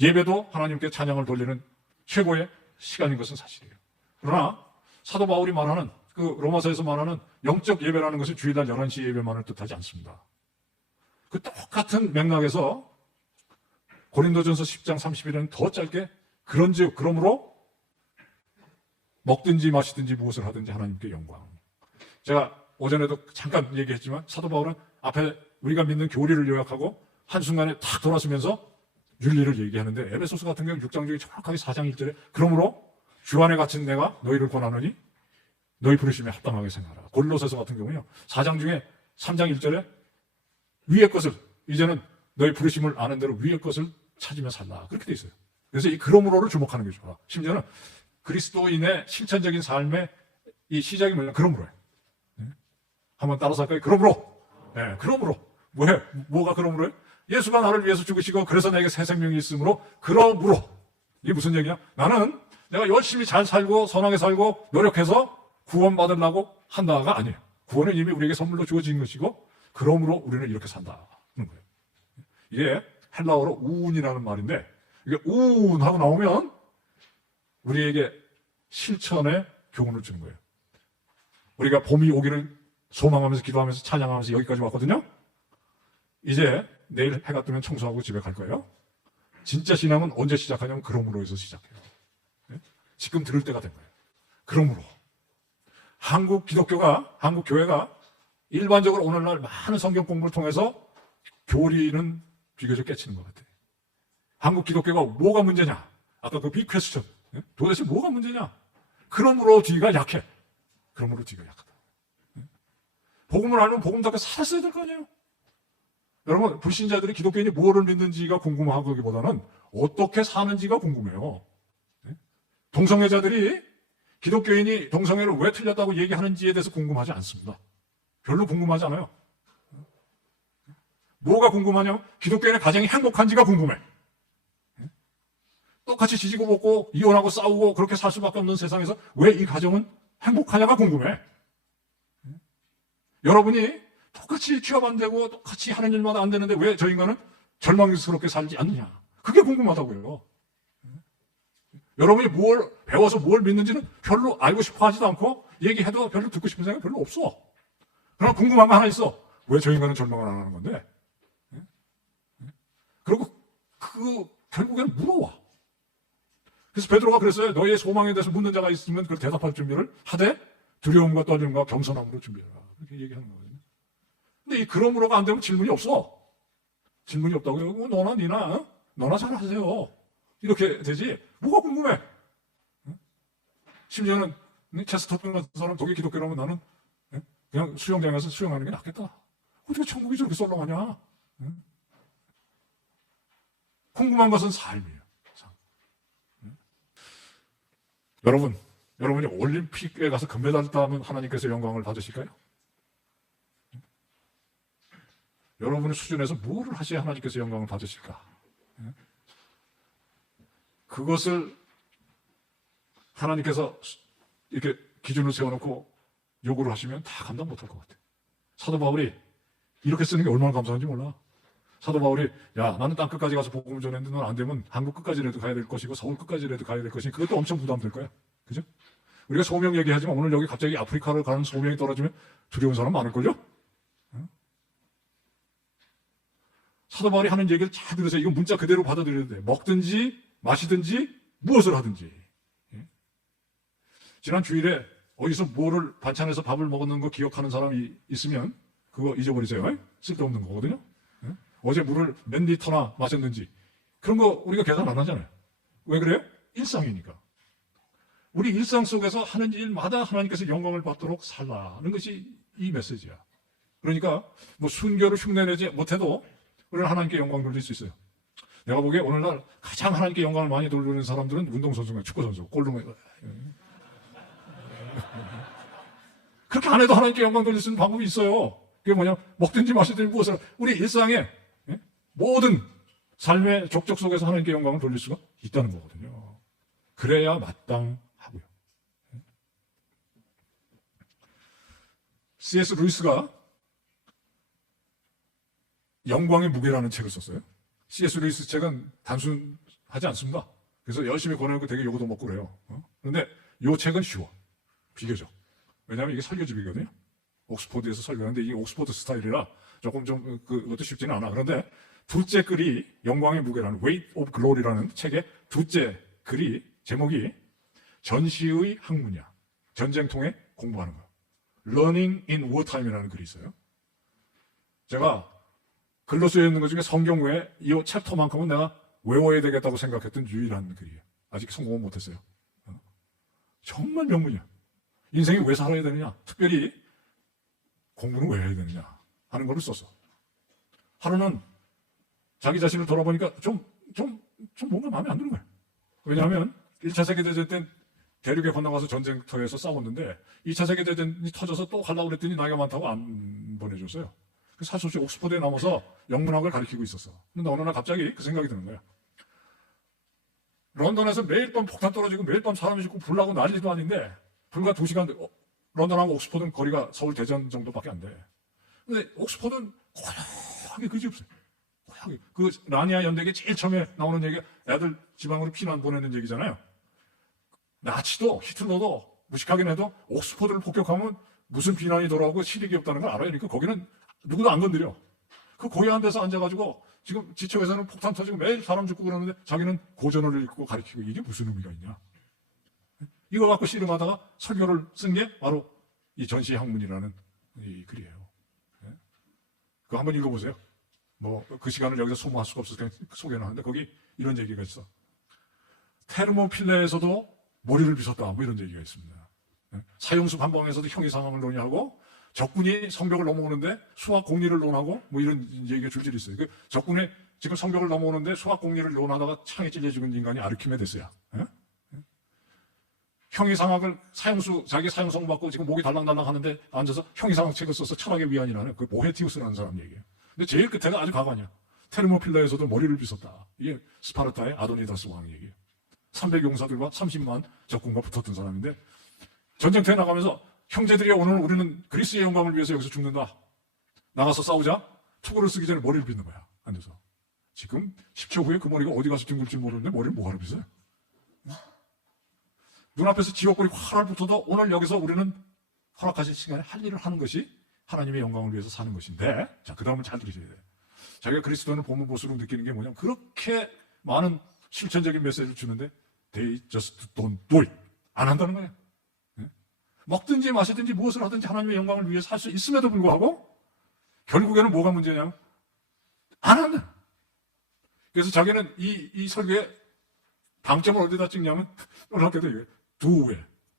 예배도 하나님께 찬양을 돌리는 최고의 시간인 것은 사실이에요. 그러나 사도 바울이 말하는 그 로마서에서 말하는 영적 예배라는 것은 주일날 11시 예배만을 뜻하지 않습니다. 그 똑같은 맥락에서 고린도전서 10장 30일에는 더 짧게 그런즉 그러므로 먹든지 마시든지 무엇을 하든지 하나님께 영광. 제가 오전에도 잠깐 얘기했지만 사도 바울은 앞에 우리가 믿는 교리를 요약하고 한순간에 탁 돌아서면서 윤리를 얘기하는데, 에베소서 같은 경우 6장 중에 정확하게 4장 1절에 그러므로 주 안에 갇힌 내가 너희를 권하노니 너희 부르심에 합당하게 생각하라. 골로새서 같은 경우요 4장 중에 3장 1절에 위의 것을, 이제는 너희 부르심을 아는 대로 위의 것을 찾으며 살라, 그렇게 돼 있어요. 그래서 이 그러므로를 주목하는 게 좋아. 심지어는 그리스도인의 실천적인 삶의 이 시작이 뭐냐, 그러므로예요. 한번 따라서 할까요? 그러므로. 네, 그러므로. 뭐가 그러므로예요? 예수가 나를 위해서 죽으시고 그래서 내게 새 생명이 있으므로 그러므로. 이게 무슨 얘기야? 나는 내가 열심히 잘 살고 선하게 살고 노력해서 구원받으려고 한다가 아니에요. 구원은 이미 우리에게 선물로 주어진 것이고 그러므로 우리는 이렇게 산다는 거예요. 이게 헬라어로 우운이라는 말인데, 이게 우운하고 나오면 우리에게 실천의 교훈을 주는 거예요. 우리가 봄이 오기를 소망하면서 기도하면서 찬양하면서 여기까지 왔거든요. 이제 내일 해가 뜨면 청소하고 집에 갈 거예요. 진짜 신앙은 언제 시작하냐면 그러므로에서 시작해요. 지금 들을 때가 된 거예요. 그러므로 한국 기독교가, 한국 교회가 일반적으로 오늘날 많은 성경 공부를 통해서 교리는 비교적 깨치는 것 같아요. 한국 기독교가 뭐가 문제냐? 아까 그 빅 퀘스천. 도대체 뭐가 문제냐? 그러므로 뒤가 약해. 그러므로 뒤가 약하다. 복음을 알면 복음답게 살았어야 될 거 아니에요? 여러분, 불신자들이 기독교인이 뭐를 믿는지가 궁금하기보다는 어떻게 사는지가 궁금해요. 동성애자들이 기독교인이 동성애를 왜 틀렸다고 얘기하는지에 대해서 궁금하지 않습니다. 별로 궁금하지 않아요. 뭐가 궁금하냐면 기독교인의 가정이 행복한지가 궁금해. 똑같이 지지고 볶고 이혼하고 싸우고 그렇게 살 수밖에 없는 세상에서 왜 이 가정은 행복하냐가 궁금해. 여러분이 똑같이 취업 안 되고 똑같이 하는 일마다 안 되는데 왜 저 인간은 절망스럽게 살지 않느냐, 그게 궁금하다고요. 여러분이 뭘 배워서 뭘 믿는지는 별로 알고 싶어 하지도 않고 얘기해도 별로 듣고 싶은 생각이 별로 없어. 그러나 궁금한 거 하나 있어. 왜 저 인간은 절망을 안 하는 건데? 그리고 결국에는 물어와. 그래서 베드로가 그랬어요. 너희의 소망에 대해서 묻는 자가 있으면 그걸 대답할 준비를 하되 두려움과 떨림과 겸손함으로 준비해라, 그렇게 얘기하는 거거든요. 근데 이 그러므로가 안 되면 질문이 없어. 질문이 없다고요? 너나 니나 너나 잘하세요, 이렇게 되지. 뭐가 궁금해? 심지어는 체스터턴 같은 사람 독일 기독교라면 나는 그냥 수영장에 가서 수영하는 게 낫겠다. 어떻게 천국이 저렇게 썰렁하냐? 궁금한 것은 삶이에요. 여러분이 올림픽에 가서 금메달 따면 하나님께서 영광을 받으실까요? 여러분의 수준에서 뭐를 하셔야 하나님께서 영광을 받으실까? 그것을 하나님께서 이렇게 기준을 세워놓고 요구를 하시면 다 감당 못할 것 같아요. 사도 바울이 이렇게 쓰는 게 얼마나 감사한지 몰라. 사도 바울이 야, 나는 땅 끝까지 가서 복음을 전했는데 넌 안 되면 한국 끝까지라도 가야 될 것이고 서울 끝까지라도 가야 될 것이니 그것도 엄청 부담될 거야. 그죠? 우리가 소명 얘기하지만 오늘 여기 갑자기 아프리카를 가는 소명이 떨어지면 두려운 사람 많을걸요? 사도 바울이 하는 얘기를 잘 들으세요. 이거 문자 그대로 받아들여야 돼. 먹든지 마시든지 무엇을 하든지. 지난 주일에 어디서 뭐를 반찬해서 밥을 먹었는 거 기억하는 사람이 있으면 그거 잊어버리세요. 쓸데없는 거거든요. 어제 물을 몇 리터나 마셨는지 그런 거 우리가 계산 안 하잖아요. 왜 그래요? 일상이니까. 우리 일상 속에서 하는 일마다 하나님께서 영광을 받도록 살라는 것이 이 메시지야. 그러니까 뭐 순교를 흉내내지 못해도 우리는 하나님께 영광 돌릴 수 있어요. 내가 보기에 오늘날 가장 하나님께 영광을 많이 돌리는 사람들은 운동선수나 축구선수, 골룸에 그렇게 안 해도 하나님께 영광 돌릴 수 있는 방법이 있어요. 그게 뭐냐? 먹든지 마시든지 무엇을 우리 일상에 모든 삶의 족적 속에서 하나님께 영광을 돌릴 수가 있다는 거거든요. 그래야 마땅하고요. C.S. 루이스가 영광의 무게라는 책을 썼어요. C.S. 루이스 책은 단순하지 않습니다. 그래서 열심히 권해놓고 되게 요거도 먹고 그래요. 그런데 이 책은 쉬워. 비교적. 왜냐하면 이게 설교집이거든요. 옥스포드에서 설교하는데 이게 옥스포드 스타일이라 조금 좀 그것도 쉽지는 않아. 그런데 둘째 글이 영광의 무게라는 Weight of Glory라는 책의 둘째 글이 제목이 전시의 학문이야. 전쟁통에 공부하는 거. Learning in Wartime이라는 글이 있어요. 제가 글로 쓰여 있는 것 중에 성경 외에 이 챕터만큼은 내가 외워야 되겠다고 생각했던 유일한 글이에요. 아직 성공은 못했어요. 정말 명문이야. 인생이 왜 살아야 되느냐? 특별히 공부는 왜 해야 되느냐? 하는 거를 썼어. 하루는 자기 자신을 돌아보니까 좀 뭔가 마음에 안 드는 거야. 왜냐하면 1차 세계대전 때 대륙에 건너가서 전쟁터에서 싸웠는데 2차 세계대전이 터져서 또 가려고 그랬더니 나이가 많다고 안 보내줬어요. 사실 옥스퍼드에 남아서 영문학을 가르치고 있었어. 근데 어느 날 갑자기 그 생각이 드는 거야. 런던에서 매일 밤 폭탄 떨어지고 매일 밤 사람이 죽고 불나고 난리도 아닌데 불과 2시간 런던하고 옥스퍼드는 거리가 서울 대전 정도밖에 안 돼. 근데 옥스퍼드는 고요하게 그지없어요. 고요하게. 그 라니아 연대기 제일 처음에 나오는 얘기가 애들 지방으로 피난 보내는 얘기잖아요. 나치도 히틀러도 무식하긴 해도 옥스퍼드를 폭격하면 무슨 비난이 돌아오고 실익이 없다는 걸 알아요. 그러니까 거기는 누구도 안 건드려. 그 고요한 데서 앉아가지고 지금 지척에서는 폭탄 터지고 매일 사람 죽고 그러는데 자기는 고전을 읽고 가르치고 이게 무슨 의미가 있냐. 이거 갖고 씨름하다가 설교를 쓴 게 바로 이 전시학문이라는 이 글이에요. 그거 한번 읽어보세요. 뭐 그 시간을 여기서 소모할 수가 없어서 그냥 소개는 하는데 거기 이런 얘기가 있어. 테르모필레에서도 머리를 빗었다. 뭐 이런 얘기가 있습니다. 사형수 반방에서도 형이상함을 논의하고 적군이 성벽을 넘어오는데 수학 공리를 논하고 뭐 이런 얘기가 줄줄이 있어요. 그 적군이 지금 성벽을 넘어오는데 수학 공리를 논하다가 창에 찔려 죽은 인간이 아르키메데스야. 형이상학을 자기 사형성 받고 지금 목이 달랑달랑 하는데 앉아서 형이상학 책을 써서 철학의 위안이 나는 그 보헤티우스라는 사람 얘기예요. 근데 제일 끝에가 아주 가관이야. 테르모필라에서도 머리를 빗었다. 이게 스파르타의 아도니다스 왕 얘기예요. 300용사들과 30만 적군과 붙었던 사람인데 전쟁터에 나가면서 형제들이 오늘 우리는 그리스의 영광을 위해서 여기서 죽는다. 나가서 싸우자. 투구를 쓰기 전에 머리를 빗는 거야. 앉아서. 지금 10초 후에 그 머리가 어디 가서 뒹굴지 모르는데 머리를 뭐하러 빗어요? 눈앞에서 지옥불이 활활 붙어도 오늘 여기서 우리는 허락하신 시간에 할 일을 하는 것이 하나님의 영광을 위해서 사는 것인데, 자, 그 다음은 잘 들으셔야 돼요. 자기가 그리스도인을 보면 볼수록 느끼는 게 뭐냐면 그렇게 많은 실천적인 메시지를 주는데 they just don't do it. 안 한다는 거예요. 먹든지 마시든지 무엇을 하든지 하나님의 영광을 위해서 할 수 있음에도 불구하고 결국에는 뭐가 문제냐면 안 한다. 그래서 자기는 이 설교에 방점을 어디다 찍냐면 놀랍게도 이거예요.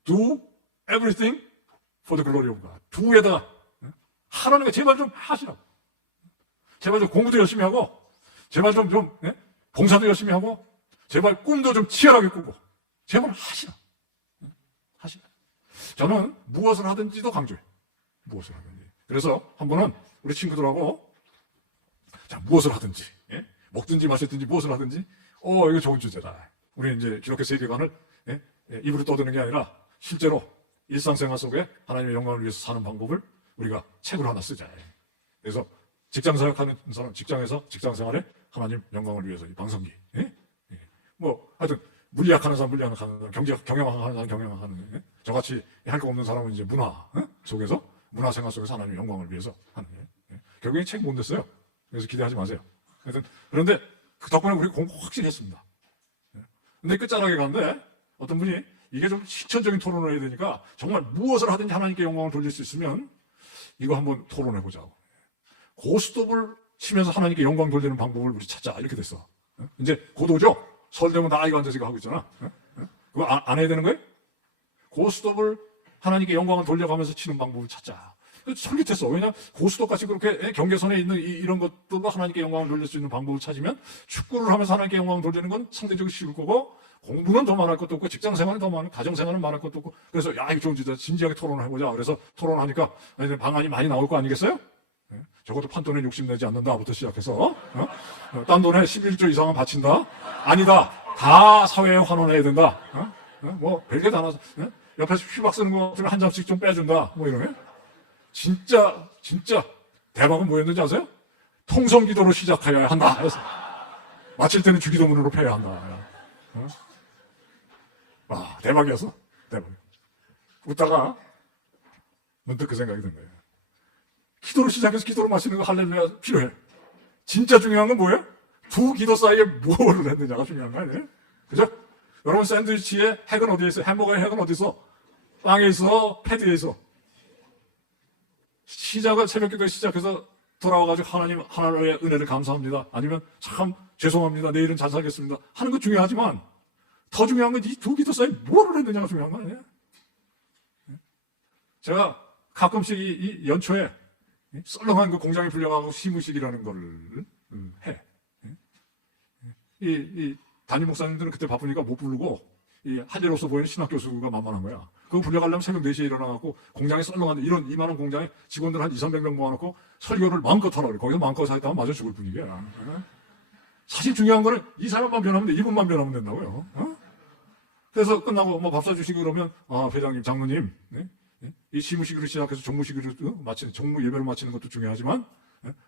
do everything for the glory of God. do에다가 하라는 거 제발 좀 하시라고. 제발 좀 공부도 열심히 하고 제발 좀 봉사도 열심히 하고 제발 꿈도 좀 치열하게 꾸고 제발 하시라. 하시라. 저는 무엇을 하든지도 강조해. 무엇을 하든지. 그래서 한 번은 우리 친구들하고 자, 무엇을 하든지 먹든지 마시든지 무엇을 하든지 이거 좋은 주제다. 우리 이제 기독교 세계관을 입으로 떠드는 게 아니라 실제로 일상생활 속에 하나님의 영광을 위해서 사는 방법을 우리가 책으로 하나 쓰자. 그래서 직장 사역하는 사람, 직장에서 직장생활에 하나님 영광을 위해서 이 방송기. 뭐 하여튼 물리학하는 사람, 물리학하는 사람, 경영학하는 사람, 경영학하는 저같이 할 거 없는 사람은 이제 문화 속에서 문화생활 속에서 하나님의 영광을 위해서 하는 결국엔 책 못 냈어요. 그래서 기대하지 마세요. 하여튼 그런데 그 덕분에 우리 공부 확실히 했습니다. 근데 끝자락에 갔는데 어떤 분이 이게 좀 실천적인 토론을 해야 되니까 정말 무엇을 하든지 하나님께 영광을 돌릴 수 있으면 이거 한번 토론해보자고. 고스톱을 치면서 하나님께 영광 돌리는 방법을 우리 찾자. 이렇게 됐어. 이제 곧 오죠? 설대면 나 이거 앉아서 이거 하고 있잖아. 그거 안 해야 되는 거예요? 고스톱을 하나님께 영광을 돌려가면서 치는 방법을 찾자. 솔깃했어. 왜냐하면 고스톱같이 그렇게 경계선에 있는 이런 것들로 하나님께 영광을 돌릴 수 있는 방법을 찾으면 축구를 하면서 하나님께 영광을 돌리는 건 상대적으로 쉬울 거고, 공부는 더 말할 것도 없고, 직장생활은 더 많고, 가정생활은 말할 것도 없고. 그래서 야, 이거 좀 진짜 진지하게 토론을 해보자. 그래서 토론하니까 방안이 많이 나올 거 아니겠어요? 적어도 판돈에 욕심내지 않는다부터 시작해서 딴 돈에 11조 이상은 바친다? 아니다. 다 사회에 환원해야 된다. 뭐 별게 다 나서 옆에서 휘박 쓰는 거 같으면 한 장씩 좀 빼준다. 뭐 이러면 진짜 대박은 뭐였는지 아세요? 통성기도로 시작해야 한다. 그래서 마칠 때는 주기도문으로 패야 한다. 와, 대박이었어. 대박. 웃다가 문득 그 생각이 든 거예요. 기도로 시작해서 기도로 마치는 거 할렐루야 필요해. 진짜 중요한 건 뭐예요? 두 기도 사이에 뭐를 했느냐가 중요한 거 아니에요? 그죠? 여러분 샌드위치의 핵은 어디에 있어? 햄버거의 핵은 어디 있어? 빵에 있어? 패드에 있어? 시작은 새벽 기도 시작해서 돌아와가지고 하나님의 은혜를 감사합니다. 아니면 참 죄송합니다. 내일은 잘 살겠습니다. 하는 거 중요하지만 더 중요한 건 이 두 기도 사이에 뭐를 했느냐가 중요한 거 아니에요? 제가 가끔씩 이 연초에 썰렁한 그 공장에 불려가고 시무식이라는 거를 해. 이 담임 목사님들은 그때 바쁘니까 못 부르고 이 한예로서 보이는 신학 교수가 만만한 거야. 그거 불려가려면 새벽 4시에 일어나갖고 공장에 썰렁한 이런 이만한 공장에 직원들 한 200~300명 모아놓고 설교를 마음껏 하라 그래. 거기서 마음껏 하겠다면 맞아 죽을 분위기야. 사실 중요한 거는 이 사람만 변하면 돼. 이분만 변하면 된다고요. 그래서 끝나고 뭐 밥 사주시고 그러면 아 회장님, 장로님 이 시무식으로 시작해서 정무식으로 마치는 정무 예배를 마치는 것도 중요하지만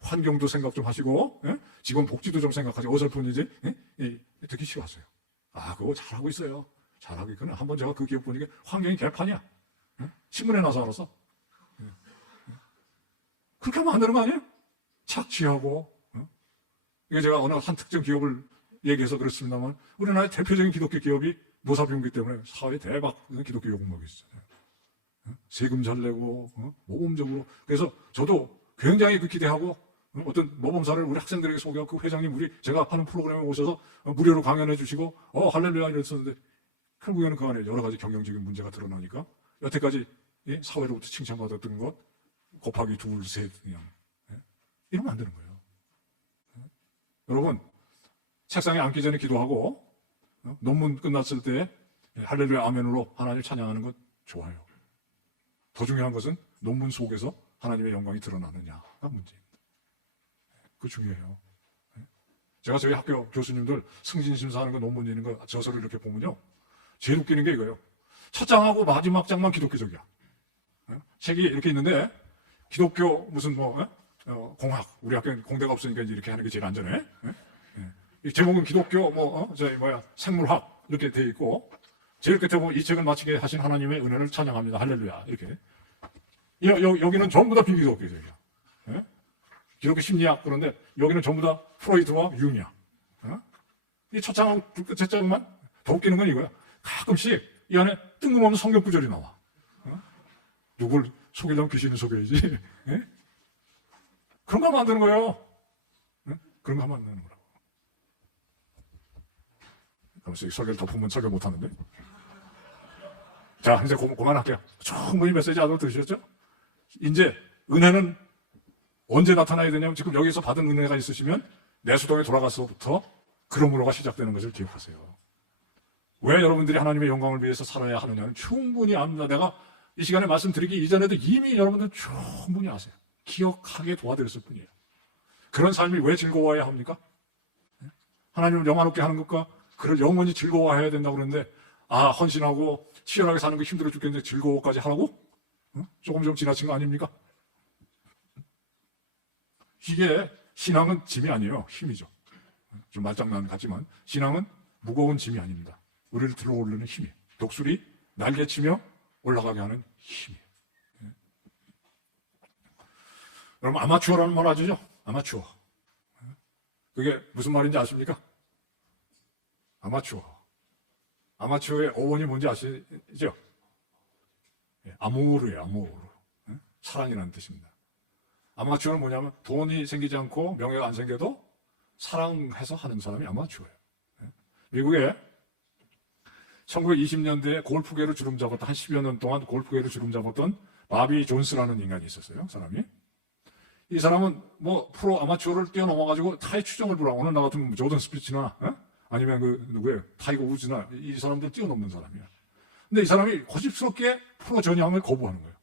환경도 생각 좀 하시고 직원 복지도 좀 생각하시고 어설픈이지 듣기 싫어하세요. 아 그거 잘하고 있어요. 잘하고 있구나. 한번 제가 그 기업 보니까 환경이 개판이야. 신문에 나서 알았어. 그렇게 하면 안 되는 거 아니에요? 착취하고 이게 제가 어느 한 특정 기업을 얘기해서 그렇습니다만 우리나라의 대표적인 기독교 기업이 노사비용기 때문에 사회 대박 기독교 요금먹이 있어요. 세금 잘 내고 모범적으로. 그래서 저도 굉장히 그 기대하고 어떤 모범사를 우리 학생들에게 소개하고 그 회장님 제가 하는 프로그램에 오셔서 무료로 강연해 주시고 할렐루야 이랬었는데 결국에는 그 안에 여러 가지 경영적인 문제가 드러나니까 여태까지 사회로부터 칭찬받았던 것 곱하기 2, 3 그냥 이러면 안 되는 거예요. 여러분 책상에 앉기 전에 기도하고 논문 끝났을 때 할렐루야 아멘으로 하나님을 찬양하는 것 좋아요. 더 중요한 것은 논문 속에서 하나님의 영광이 드러나느냐가 문제입니다. 그거 중요해요. 제가 저희 학교 교수님들 승진심사하는 거 논문 읽는 거 저서를 이렇게 보면요. 제일 웃기는 게 이거예요. 첫 장하고 마지막 장만 기독교적이야. 책이 이렇게 있는데 기독교 무슨 공학 우리 학교는 공대가 없으니까 이렇게 하는 게 제일 안전해. 제목은 기독교 생물학 이렇게 돼 있고 제일 끝에 보면 이 책을 마치게 하신 하나님의 은혜를 찬양합니다. 할렐루야 이렇게. 여기는 전부 다 비기독교적이야. 기독교 심리학 그런데 여기는 전부 다 프로이트와 융이야. 이 첫 장하고 끝째 장만 더 웃기는 건 이거야. 가끔씩 이 안에 뜬금없는 성경 구절이 나와. 누굴 속이려면 귀신을 속여야지. 그런 거 하면 안 되는 거예요. 그런 거 하면 안 되는 거라고. 그러면서 설교를 덮으면 설교 못 하는데. 자, 이제 그만할게요. 충분히 메시지 아들 들으셨죠? 이제 은혜는 언제 나타나야 되냐면 지금 여기서 받은 은혜가 있으시면 내수동에 돌아가서부터 그러므로가 시작되는 것을 기억하세요. 왜 여러분들이 하나님의 영광을 위해서 살아야 하느냐는 충분히 압니다. 내가 이 시간에 말씀드리기 이전에도 이미 여러분들 충분히 아세요. 기억하게 도와드렸을 뿐이에요. 그런 삶이 왜 즐거워야 합니까? 하나님을 영화롭게 하는 것과 그를 영원히 즐거워해야 된다고 그러는데 헌신하고 치열하게 사는 거 힘들어 죽겠는데 즐거워까지 하라고? 조금 좀 지나친 거 아닙니까? 이게 신앙은 짐이 아니에요. 힘이죠. 좀 말장난 같지만 신앙은 무거운 짐이 아닙니다. 우리를 들어오르는 힘이에요. 독수리 날개치며 올라가게 하는 힘이에요. 여러분 아마추어라는 말 아시죠? 아마추어. 그게 무슨 말인지 아십니까? 아마추어. 아마추어의 어원이 뭔지 아시죠? 아모르예요. 아모르. 사랑이라는 뜻입니다. 아마추어는 뭐냐면 돈이 생기지 않고 명예가 안 생겨도 사랑해서 하는 사람이 아마추어예요. 미국에 1920년대에 골프계를 주름 잡았던, 한 10여 년 동안 골프계를 주름 잡았던 바비 존스라는 인간이 있었어요, 사람이. 이 사람은 뭐 프로 아마추어를 뛰어넘어가지고 타의 추종을 불허. 오늘 나 같으면 조던 스피츠나 아니면 누구예요? 타이거 우즈나 이 사람들 뛰어넘는 사람이야. 근데 이 사람이 고집스럽게 프로 전향을 거부하는 거예요.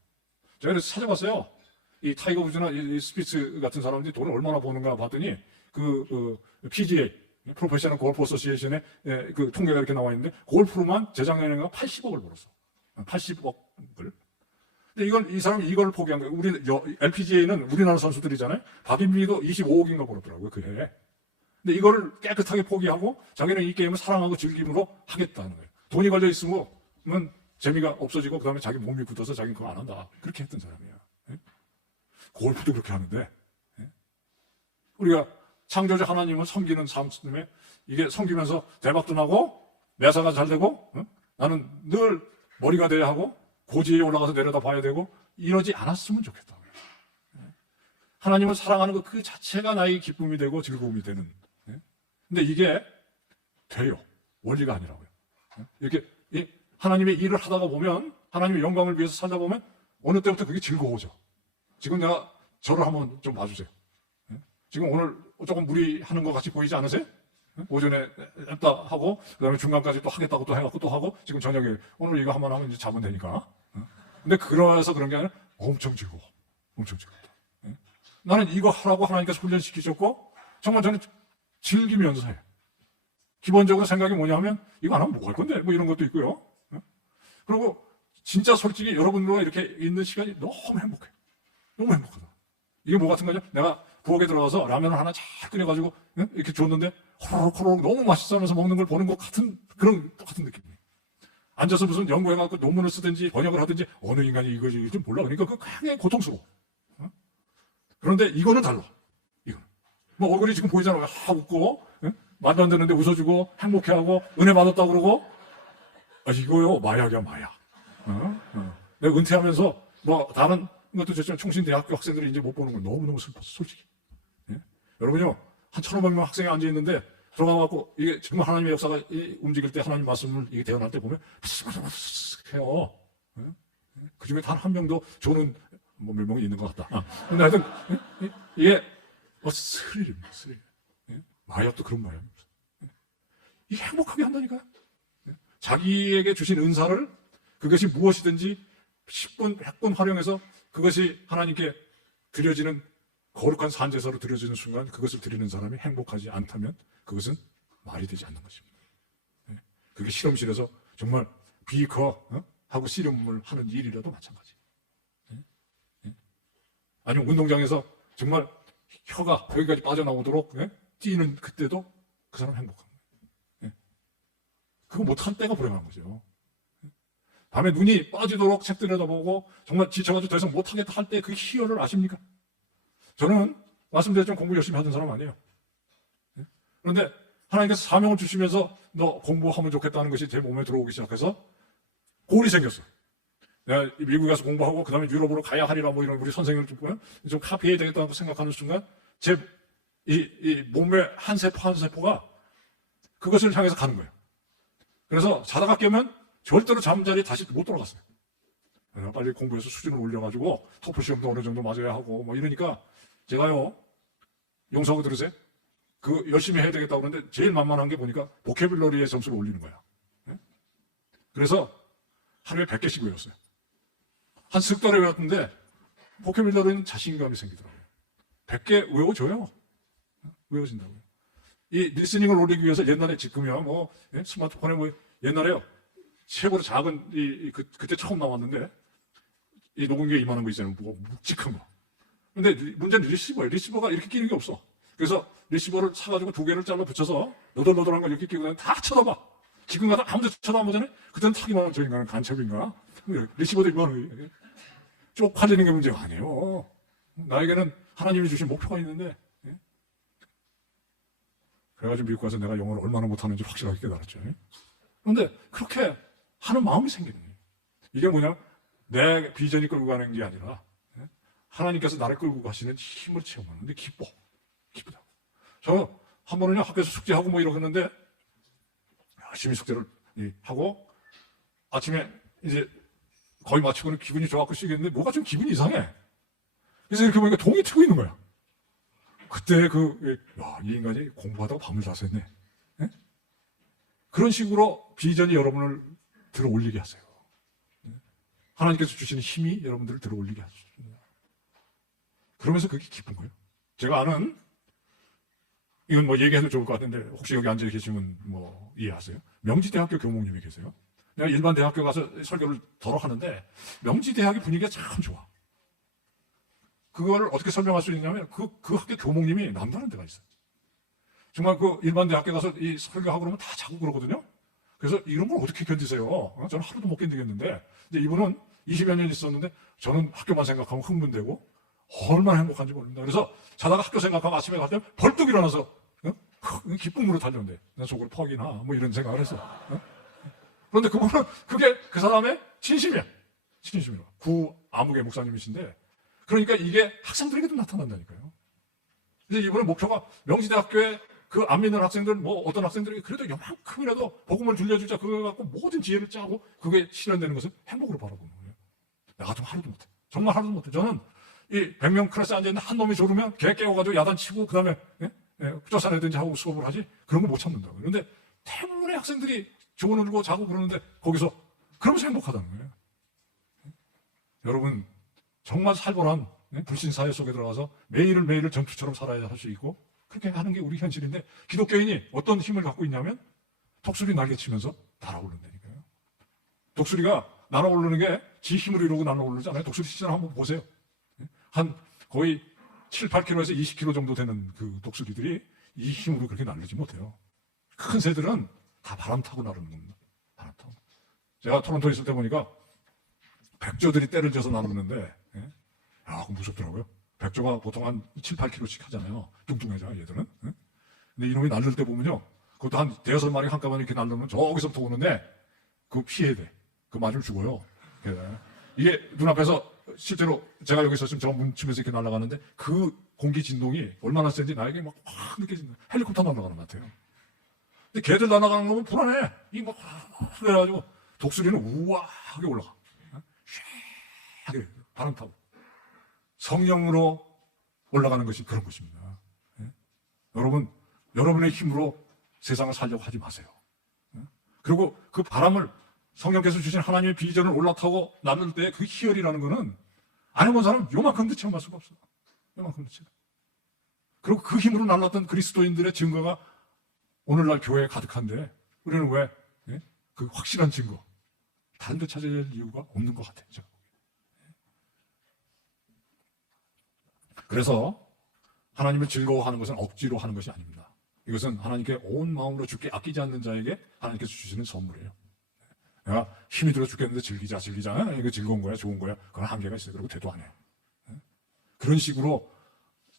제가 그래서 찾아봤어요. 이 타이거 우즈나 이 스피츠 같은 사람들이 돈을 얼마나 버는가 봤더니 PGA 프로페셔널 골프 어소시에이션의 그 통계가 이렇게 나와 있는데 골프로만 재작년에 80억을 벌었어. 80억을. 근데 이 사람이 이걸 포기한 거예요. LPGA는 우리나라 선수들이잖아요. 박인비도 25억인가 벌었더라고요, 그 해에. 근데 이거를 깨끗하게 포기하고 자기는 이 게임을 사랑하고 즐김으로 하겠다는 거예요. 돈이 걸려 있으면 재미가 없어지고 그다음에 자기 몸이 굳어서 자기는 그거 안 한다. 그렇게 했던 사람이에요. 골프도 그렇게 하는데 우리가 창조주 하나님을 섬기는 삶에 이게 섬기면서 대박도 나고 매사가 잘 되고 나는 늘 머리가 돼야 하고 고지에 올라가서 내려다 봐야 되고 이러지 않았으면 좋겠다. 하나님을 사랑하는 것 그 자체가 나의 기쁨이 되고 즐거움이 되는. 근데 이게 돼요. 원리가 아니라고요. 이렇게 하나님의 일을 하다가 보면 하나님의 영광을 위해서 살다 보면 어느 때부터 그게 즐거워져. 지금 내가 저를 한번 좀 봐주세요. 지금 오늘 조금 무리하는 것 같이 보이지 않으세요? 오전에 했다 하고 그다음에 중간까지 또 하겠다고 또 해갖고 또 하고 지금 저녁에 오늘 이거 한번 하면 이제 자면 되니까. 근데 그래서 그런 게 아니라 엄청 즐거워. 엄청 즐겁다. 나는 이거 하라고 하나님께서 훈련시키셨고 정말 저는 즐기면서 해요. 기본적으로 생각이 뭐냐 하면 이거 안 하면 뭐 할 건데 뭐 이런 것도 있고요. 그리고 진짜 솔직히 여러분들과 이렇게 있는 시간이 너무 행복해요. 너무 행복하다. 이게 뭐 같은 거죠? 내가 부엌에 들어가서 라면을 하나 잘 끓여가지고 이렇게 줬는데 호로록 너무 맛있어 하면서 먹는 걸 보는 것 같은 그런 똑같은 느낌이에요. 앉아서 무슨 연구해갖고 논문을 쓰든지 번역을 하든지 어느 인간이 이거지 좀 몰라. 그러니까 그거 굉장히 고통스러워. 그런데 이거는 달라. 이거는. 뭐 얼굴이 지금 보이잖아요. 웃고 말도 안 되는데 웃어주고 행복해하고 은혜 받았다고 그러고 이거요 마약이야 마약. 내가 은퇴하면서 뭐 다른 것도 좋지만 충신대학교 학생들이 이제 못 보는 건 너무너무 슬펐어 솔직히. 여러분요 한 1,500명 학생이 앉아있는데 들어가갖고 이게 정말 하나님의 역사가 움직일 때 하나님 말씀을 이게 대언할 때 보면 해요. 그 중에 단 한 명도 저는 뭐 몇 명이 있는 것 같다. 근데 하여튼 이게 스릴입니다. 스릴. 마약도 그런 마약입니다. 이게 행복하게 한다니까요. 자기에게 주신 은사를 그것이 무엇이든지 10분, 100분 활용해서 그것이 하나님께 드려지는 거룩한 산제사로 드려지는 순간 그것을 드리는 사람이 행복하지 않다면 그것은 말이 되지 않는 것입니다. 그게 실험실에서 정말 하고 씨름을 하는 일이라도 마찬가지. 아니면 운동장에서 정말 혀가 거기까지 빠져나오도록 뛰는 그때도 그 사람 행복한 거예요. 그거 못한 때가 불행한 거죠. 밤에 눈이 빠지도록 책 들여다보고 정말 지쳐가지고 더 이상 못하겠다 할 때 그 희열을 아십니까? 저는 말씀드렸지만 공부 열심히 하던 사람 아니에요. 그런데 하나님께서 사명을 주시면서 너 공부하면 좋겠다는 것이 제 몸에 들어오기 시작해서 골이 생겼어요. 내가 미국에 가서 공부하고 그 다음에 유럽으로 가야 하리라 뭐 이런 우리 선생님을 좀 카피해야 되겠다고 생각하는 순간 제 이 몸의 한 세포 한 세포가 그것을 향해서 가는 거예요. 그래서 자다가 깨면 절대로 잠자리에 다시 못 돌아갔어요. 내가 빨리 공부해서 수준을 올려가지고 토플 시험도 어느 정도 맞아야 하고 뭐 이러니까 제가요 용서하고 들으세요. 그 열심히 해야 되겠다고 그러는데 제일 만만한 게 보니까 보캐블러리의 점수를 올리는 거야. 그래서 하루에 100개씩 외웠어요. 한 석 달에 외웠는데 보캐블러리는 자신감이 생기더라고요. 100개 외워줘요. 외워진다고요. 이 리스닝을 올리기 위해서 옛날에 지금이야 뭐 스마트폰에 뭐 옛날에요 최고로 작은 그때 처음 나왔는데 이 녹음기에 이만한 거 있잖아요. 뭐 묵직한 거. 근데 문제는 리시버예요. 리시버가 이렇게 끼는 게 없어. 그래서 리시버를 사가지고 2개를 잘라 붙여서 너덜너덜한 거 이렇게 끼고 다니면 다 쳐다봐. 지금 가서 아무도 쳐다 안 보잖아요. 그때는 타기만 하면 저 인간은 간첩인가? 리시버도 이만한 거 쪽팔리는 게 문제가 아니에요. 나에게는 하나님이 주신 목표가 있는데 그래가지고 미국 가서 내가 영어를 얼마나 못하는지 확실하게 깨달았죠. 그런데 그렇게 하는 마음이 생기는 거예요. 이게 뭐냐? 내 비전이 끌고 가는 게 아니라 하나님께서 나를 끌고 가시는 힘을 체험하는데 기쁘다고. 저 한 번은요 학교에서 숙제하고 뭐 이러고 했는데 열심히 숙제를 하고 아침에 이제 거의 마치고는 기분이 좋았고 쉬겠는데 뭐가 좀 기분이 이상해. 그래서 이렇게 보니까 동이 트고 있는 거야. 그때 이 인간이 공부하다가 밤을 다 샜네. 예? 그런 식으로 비전이 여러분을 들어 올리게 하세요. 하나님께서 주시는 힘이 여러분들을 들어 올리게 하십니다. 그러면서 그게 기쁜 거예요. 제가 아는, 이건 뭐 얘기해도 좋을 것 같은데, 혹시 여기 앉아 계시면 뭐 이해하세요? 명지대학교 교목님이 계세요. 내가 일반 대학교 가서 설교를 덜어 하는데, 명지대학의 분위기가 참 좋아. 그걸 어떻게 설명할 수 있냐면, 그 학교 교목님이 남다른 데가 있어요. 정말 그 일반 대학교 가서 이 설교하고 그러면 다 자고 그러거든요. 그래서 이런 걸 어떻게 견디세요? 저는 하루도 못 견디겠는데, 근데 이분은 20여 년 있었는데, 저는 학교만 생각하면 흥분되고, 얼마나 행복한지 모릅니다. 그래서 자다가 학교 생각하면 아침에 갈 때 벌떡 일어나서 기쁨으로 달려온대. 내 속으로 퍽이나 뭐 이런 생각을 했어. 그런데 그분은 그게 그 사람의 진심이야. 진심이야. 구 아무개 목사님이신데, 그러니까 이게 학생들에게도 나타난다니까요. 근데 이번에 목표가 명지대학교에 그 안 믿는 학생들, 뭐 어떤 학생들에게 그래도 요만큼이라도 복음을 들려주자, 그거 갖고 모든 지혜를 짜고 그게 실현되는 것을 행복으로 바라보는 거예요. 나 같으면 하루도 못해. 정말 하루도 못해. 저는 이 100명 클래스에 앉아있는 한 놈이 졸으면 걔 깨워가지고 야단치고 그 다음에 쫓아내든지 하고 수업을 하지, 그런 거 못 참는다고요. 그런데 대부분의 학생들이 졸고 자고 그러는데 거기서 그러면서 행복하다는 거예요. 여러분 정말 살벌한 불신사회 속에 들어가서 매일을 전투처럼 살아야 할 수 있고, 그렇게 하는 게 우리 현실인데, 기독교인이 어떤 힘을 갖고 있냐면 독수리 날개치면서 날아오른다니까요. 독수리가 날아오르는 게 지 힘으로 이루고 날아오르잖아요. 독수리 시절 한번 보세요. 한 거의 7, 8km에서 20km 정도 되는 그 독수리들이 이 힘으로 그렇게 날르지 못해요. 큰 새들은 다 바람 타고 나르는 겁니다. 바람 타고. 제가 토론토에 있을 때 보니까 백조들이 떼를 져서 나르는데, 그거 무섭더라고요. 백조가 보통 한 7, 8km씩 하잖아요. 뚱뚱해져, 얘들은. 근데 이놈이 날릴 때 보면요, 그것도 한 대여섯 마리 한꺼번에 이렇게 날르면 저기서부터 오는데, 그거 피해야 돼. 그거 맞으면 죽어요. 이게 눈앞에서 실제로 제가 여기 있었으면 저 문치면서 이렇게 날아가는데, 그 공기 진동이 얼마나 센지 나에게 막 확 느껴진다. 헬리콥터 날아가는 것 같아요. 근데 걔들 날아가는 거면 불안해. 이게 막 그래가지고 독수리는 우아하게 올라가. 쉐하게 바람 타고. 성령으로 올라가는 것이 그런 것입니다. 여러분, 여러분의 힘으로 세상을 살려고 하지 마세요. 그리고 그 바람을 성령께서 주신 하나님의 비전을 올라타고 날릴 때 그 희열이라는 거는 안 해본 사람 요만큼도 체험할 수가 없어요. 요만큼도 체험. 그리고 그 힘으로 날랐던 그리스도인들의 증거가 오늘날 교회에 가득한데, 우리는 왜? 그 확실한 증거, 다른 데 찾아야 할 이유가 없는 것 같아요. 그래서 하나님을 즐거워하는 것은 억지로 하는 것이 아닙니다. 이것은 하나님께 온 마음으로 주께 아끼지 않는 자에게 하나님께서 주시는 선물이에요. 내가 힘이 들어 죽겠는데 즐기자. 이거 즐거운 거야, 좋은 거야. 그건 한계가 있어요. 그리고 대도 안 해. 그런 식으로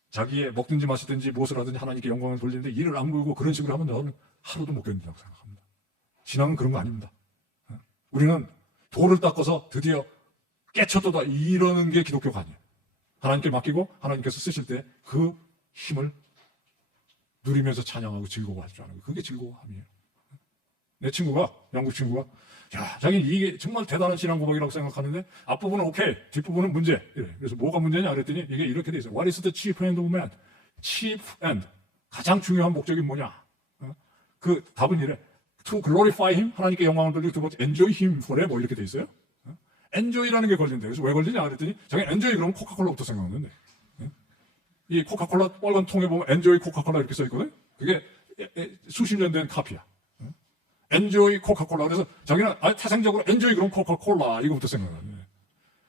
자기의 먹든지 마시든지 무엇을 하든지 하나님께 영광을 돌리는데 이를 악물고 그런 식으로 하면 저는 하루도 못 견딘다고 생각합니다. 신앙은 그런 거 아닙니다. 우리는 돌을 닦아서 드디어 깨쳤도다 이러는 게 기독교가 아니에요. 하나님께 맡기고 하나님께서 쓰실 때 그 힘을 누리면서 찬양하고 즐거워할 줄 아는 거예요. 그게 즐거움이에요. 내 친구가, 영국 친구가, 야, 자기는 이게 정말 대단한 신앙 고백이라고 생각하는데 앞부분은 오케이, 뒷부분은 문제. 이래. 그래서 뭐가 문제냐 그랬더니 이게 이렇게 돼 있어요. What is the chief end of man? chief end. 가장 중요한 목적이 뭐냐? 그 답은 이래. To glorify him. 하나님께 영광을 돌리고 두 번째 enjoy him forever. 이렇게 돼 있어요. enjoy라는 게 걸린대. 그래서 왜 걸리냐 그랬더니 자기는 enjoy 그러면 코카콜라부터 생각하는데. 이 코카콜라 빨간 통에 보면 enjoy 코카콜라 이렇게 써 있거든. 그게 수십 년 된 카피야. 엔조이 코카콜라. 그래서 자기는 태생적으로 엔조이 그럼 코카콜라 이거부터 생각하네.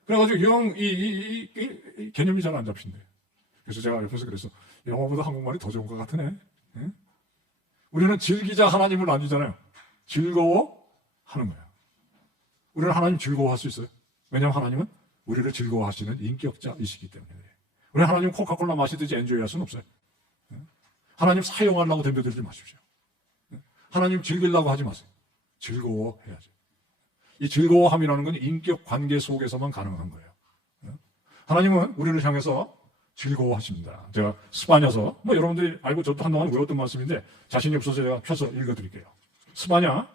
그래가지고 이 개념이 잘 안 잡힌대. 그래서 제가 옆에서 그랬어. 영어보다 한국말이 더 좋은 것 같으네. 우리는 즐기자 하나님을 아니잖아요. 즐거워하는 거야. 우리는 하나님 즐거워할 수 있어요. 왜냐하면 하나님은 우리를 즐거워하시는 인격자이시기 때문에. 우리는 하나님 코카콜라 마시듯이 엔조이 할 수는 없어요. 하나님 사용하려고 덤벼들지 마십시오. 하나님 즐기려고 하지 마세요. 즐거워해야죠. 이 즐거워함이라는 건 인격 관계 속에서만 가능한 거예요. 하나님은 우리를 향해서 즐거워하십니다. 제가 스파냐서, 여러분들이 알고 저도 한동안 외웠던 말씀인데 자신이 없어서 제가 펴서 읽어드릴게요. 스파냐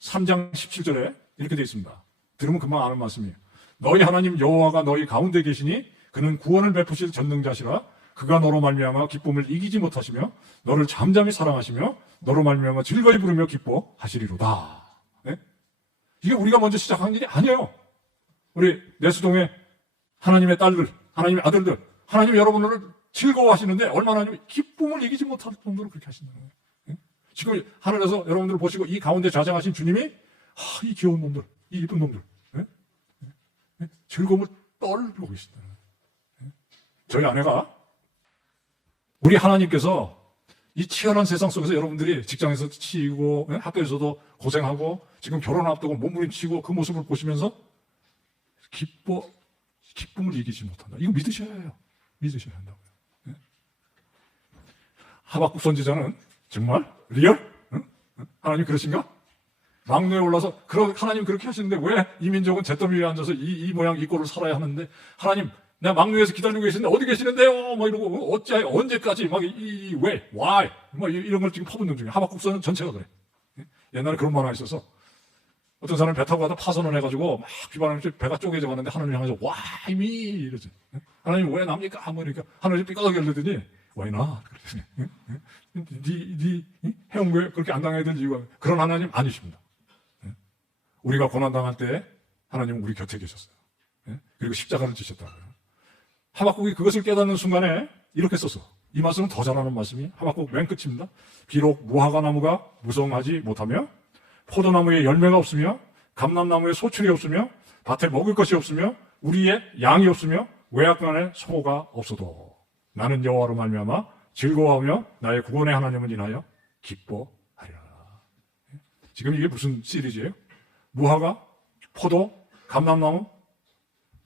3장 17절에 이렇게 되어 있습니다. 들으면 금방 아는 말씀이에요. 너희 하나님 여호와가 너희 가운데 계시니 그는 구원을 베푸실 전능자시라. 그가 너로 말미암아 기쁨을 이기지 못하시며 너를 잠잠히 사랑하시며 너로 말미암아 즐거이 부르며 기뻐하시리로다. 네? 이게 우리가 먼저 시작한 일이 아니에요. 우리 내수동의 하나님의 딸들, 하나님의 아들들, 하나님 여러분을 즐거워하시는데 얼마나 기쁨을 이기지 못할 정도로 그렇게 하신다는 거예요. 네? 지금 하늘에서 여러분들을 보시고 이 가운데 좌장하신 주님이 이 귀여운 놈들, 이 이쁜 놈들, 네? 네? 즐거움을 떨고 계신다는 거예요. 저희 아내가 우리 하나님께서 이 치열한 세상 속에서 여러분들이 직장에서 치이고 학교에서도 고생하고 지금 결혼 앞두고 몸부림치고 그 모습을 보시면서 기쁨을 이기지 못한다. 이거 믿으셔야 해요. 믿으셔야 한다고요. 네? 하박국 선지자는 정말 리얼? 하나님 그러신가? 막노에 올라서 하나님 그렇게 하시는데 왜 이 민족은 잿더미 위에 앉아서 이 모양 이 꼴을 살아야 하는데 하나님 내가 막노에서 기다리고 계시는데 어디 계시는데요? 막 이러고 어째 언제까지 막 왜 why 막 이런 걸 지금 퍼붓는 중이에요. 하박국서는 전체가 그래. 옛날에 그런 만화 있어서 어떤 사람이 배 타고 가다 파선을 해가지고 막 비바람이 배가 쪼개져 가는데 하나님 향해서 why me 이러지. 하나님 왜 납니까? 뭐 이러니까 하나님 삐까하게 열더니 why not? 네 해운구에 그렇게 안 당해야 될 이유가 그런 하나님 아니십니다. 우리가 고난당할 때 하나님은 우리 곁에 계셨어요. 그리고 십자가를 지셨다고요. 하박국이 그것을 깨닫는 순간에 이렇게 썼어. 이 말씀은 더 잘하는 말씀이 하박국 맨 끝입니다. 비록 무화과 나무가 무성하지 못하며 포도나무에 열매가 없으며 감람나무에 소출이 없으며 밭에 먹을 것이 없으며 우리의 양이 없으며 외양간에 소가 없어도 나는 여호와로 말미암아 즐거워하며 나의 구원의 하나님을 인하여 기뻐하리라. 지금 이게 무슨 시리즈예요? 무화과, 포도, 감람나무,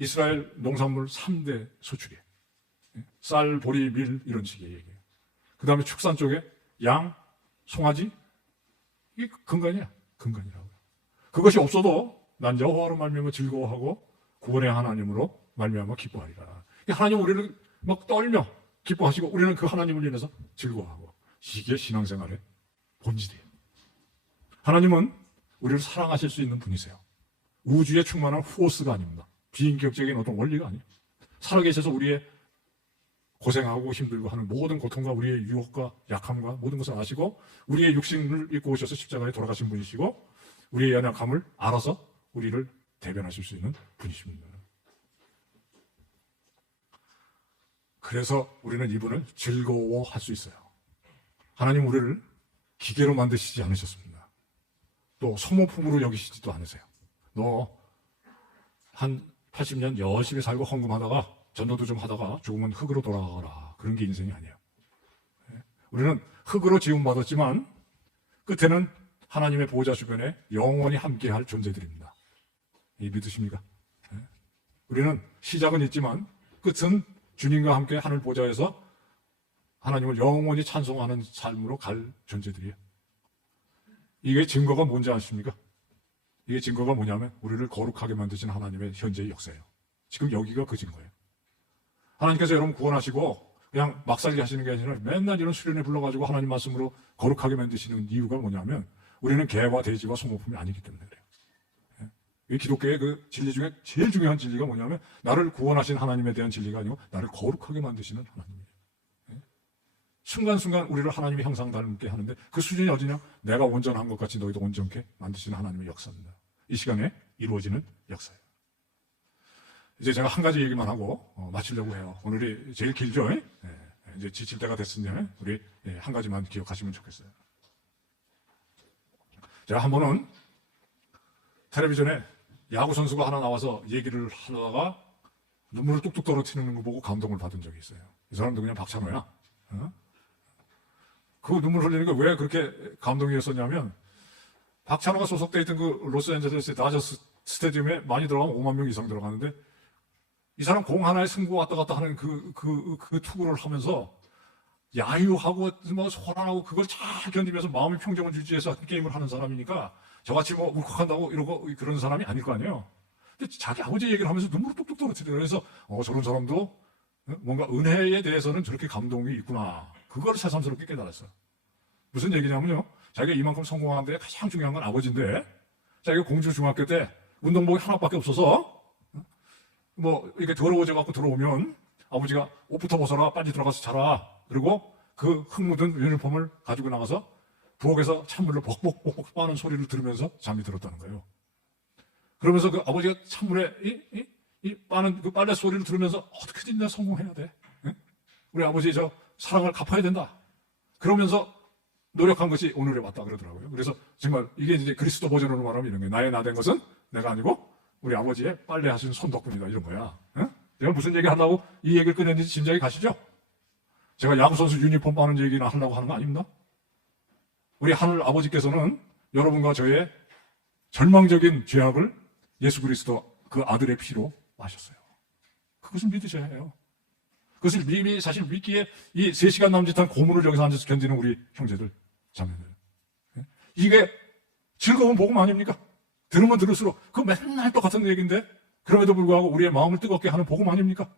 이스라엘 농산물 3대 수출이에요. 쌀, 보리, 밀 이런 식의 얘기예요. 그 다음에 축산 쪽에 양, 송아지 이게 근간이야. 근간이라고요. 그것이 없어도 난 여호와로 말미암아 즐거워하고 구원의 하나님으로 말미암아 기뻐하리라. 하나님 우리를 막 떨며 기뻐하시고 우리는 그 하나님을 인해서 즐거워하고 이게 신앙생활의 본질이에요. 하나님은 우리를 사랑하실 수 있는 분이세요. 우주에 충만한 포스가 아닙니다. 비인격적인 어떤 원리가 아니에요. 살아계셔서 우리의 고생하고 힘들고 하는 모든 고통과 우리의 유혹과 약함과 모든 것을 아시고 우리의 육신을 입고 오셔서 십자가에 돌아가신 분이시고 우리의 연약함을 알아서 우리를 대변하실 수 있는 분이십니다. 그래서 우리는 이분을 즐거워할 수 있어요. 하나님 우리를 기계로 만드시지 않으셨습니다. 또 소모품으로 여기시지도 않으세요. 너 한 80년 열심히 살고 헌금하다가 전도도 좀 하다가 죽으면 흙으로 돌아가라. 그런 게 인생이 아니에요. 우리는 흙으로 지음받았지만 끝에는 하나님의 보호자 주변에 영원히 함께할 존재들입니다. 믿으십니까? 우리는 시작은 있지만 끝은 주님과 함께 하늘 보좌에서 하나님을 영원히 찬송하는 삶으로 갈 존재들이에요. 이게 증거가 뭔지 아십니까? 이게 증거가 뭐냐면 우리를 거룩하게 만드신 하나님의 현재의 역사예요. 지금 여기가 그 증거예요. 하나님께서 여러분 구원하시고 그냥 막 살게 하시는 게 아니라 맨날 이런 수련회 불러가지고 하나님 말씀으로 거룩하게 만드시는 이유가 뭐냐면 우리는 개와 돼지와 소모품이 아니기 때문에 그래요. 이 기독교의 그 진리 중에 제일 중요한 진리가 뭐냐면 나를 구원하신 하나님에 대한 진리가 아니고 나를 거룩하게 만드시는 하나님이에요. 순간순간 우리를 하나님의 형상 닮게 하는데 그 수준이 어디냐? 내가 온전한 것 같이 너희도 온전케 만드시는 하나님의 역사입니다. 이 시간에 이루어지는 역사예요. 이제 제가 한 가지 얘기만 하고 마치려고 해요. 오늘이 제일 길죠? 이제 지칠 때가 됐으니 우리 한 가지만 기억하시면 좋겠어요. 제가 한 번은 텔레비전에 야구 선수가 하나 나와서 얘기를 하다가 눈물을 뚝뚝 떨어뜨리는 거 보고 감동을 받은 적이 있어요. 이 사람도 그냥 박찬호야. 그 눈물 흘리는 게 왜 그렇게 감동이었었냐면 박찬호가 소속돼 있던 그 로스앤젤레스 다저스 스타디움에 많이 들어가면 5만 명 이상 들어가는데 이 사람 공 하나에 승부 왔다 갔다 하는 그 투구를 하면서 야유하고 뭐 소란하고 그걸 잘 견디면서 마음의 평정을 유지해서 게임을 하는 사람이니까 저같이 뭐 울컥한다고 이러고 그런 사람이 아닐 거 아니에요. 근데 자기 아버지 얘기를 하면서 눈물을 뚝뚝 떨어뜨리더라고요. 그래서 저런 사람도 뭔가 은혜에 대해서는 저렇게 감동이 있구나. 그걸 새삼스럽게 깨달았어요. 무슨 얘기냐면요. 자기가 이만큼 성공하는데 가장 중요한 건 아버지인데 자기가 공주 중학교 때 운동복이 하나밖에 없어서 뭐 이렇게 더러워져 갖고 들어오면 아버지가 옷부터 벗어라, 빨리 들어가서 자라. 그리고 그 흙 묻은 유니폼을 가지고 나가서 부엌에서 찬물로 벅벅벅벅 빠는 소리를 들으면서 잠이 들었다는 거예요. 그러면서 그 아버지가 찬물에 이 빠는 그 빨래 소리를 들으면서 어떻게든 내가 성공해야 돼. 응? 우리 아버지의 저 사랑을 갚아야 된다. 그러면서 노력한 것이 오늘에 왔다 그러더라고요. 그래서 정말 이게 이제 그리스도 버전으로 말하면 이런 거예요. 나의 나 된 것은 내가 아니고 우리 아버지의 빨래 하신 손 덕분이다. 이런 거야. 응? 제가 무슨 얘기 하려고 이 얘기를 꺼냈는지 짐작이 가시죠? 제가 야구선수 유니폼 빠는 얘기나 하려고 하는 거 아닙니다. 우리 하늘 아버지께서는 여러분과 저의 절망적인 죄악을 예수 그리스도 그 아들의 피로 마셨어요. 그것을 믿으셔야 해요. 그것을 사실 믿기에 이 3시간 남짓한 고문을 여기서 앉아서 견디는 우리 형제들, 자매들. 이게 즐거운 복음 아닙니까? 들으면 들을수록 그 맨날 똑같은 얘기인데 그럼에도 불구하고 우리의 마음을 뜨겁게 하는 복음 아닙니까?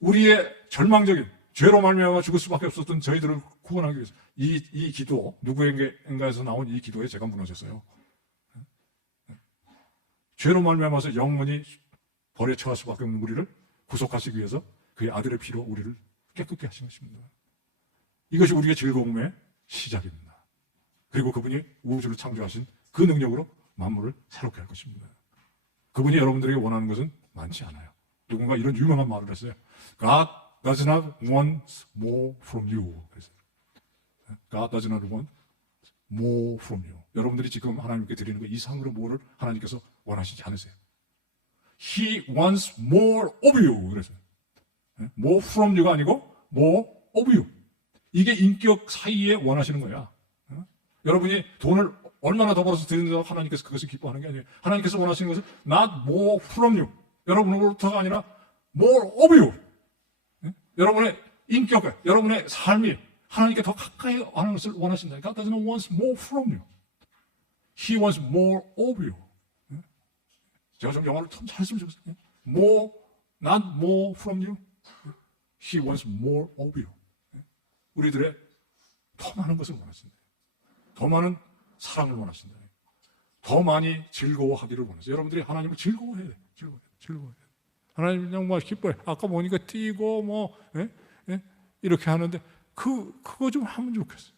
우리의 절망적인 죄로 말미암아 죽을 수밖에 없었던 저희들을 구원하기 위해서 이 기도, 누구인가에서 나온 이 기도에 제가 무너졌어요. 죄로 말미암아서 영원히 벌에 처할 수밖에 없는 우리를 구속하시기 위해서 그의 아들의 피로 우리를 깨끗게 하신 것입니다. 이것이 우리의 즐거움의 시작입니다. 그리고 그분이 우주를 창조하신 그 능력으로 만물을 새롭게 할 것입니다. 그분이 여러분들에게 원하는 것은 많지 않아요. 누군가 이런 유명한 말을 했어요. God does not want more from you. God does not want more from you. 여러분들이 지금 하나님께 드리는 것 이상으로 뭐를 하나님께서 원하시지 않으세요. He wants more of you. 그래서 more from you가 아니고 more of you. 이게 인격 사이에 원하시는 거야. 여러분이 돈을 얼마나 더 벌어서 드린다고 하나님께서 그것을 기뻐하는 게 아니에요. 하나님께서 원하시는 것은 not more from you. 여러분으로부터가 아니라 more of you. 여러분의 인격과 여러분의 삶이 하나님께 더 가까이 하는 것을 원하신다. God does not want more from you. He wants more of you. 제가 좀 영어를 참 잘했으면 좋겠어요. More, not more from you. He wants more of you. 우리들의 더 많은 것을 원하신다. 더 많은 사랑을 원하신다. 더 많이 즐거워하기를 원하세요. 여러분들이 하나님을 즐거워해야 돼. 즐거워해야 돼. 하나님 정말 기뻐해. 아까 보니까 뛰고 이렇게 하는데 그거 좀 하면 좋겠어요.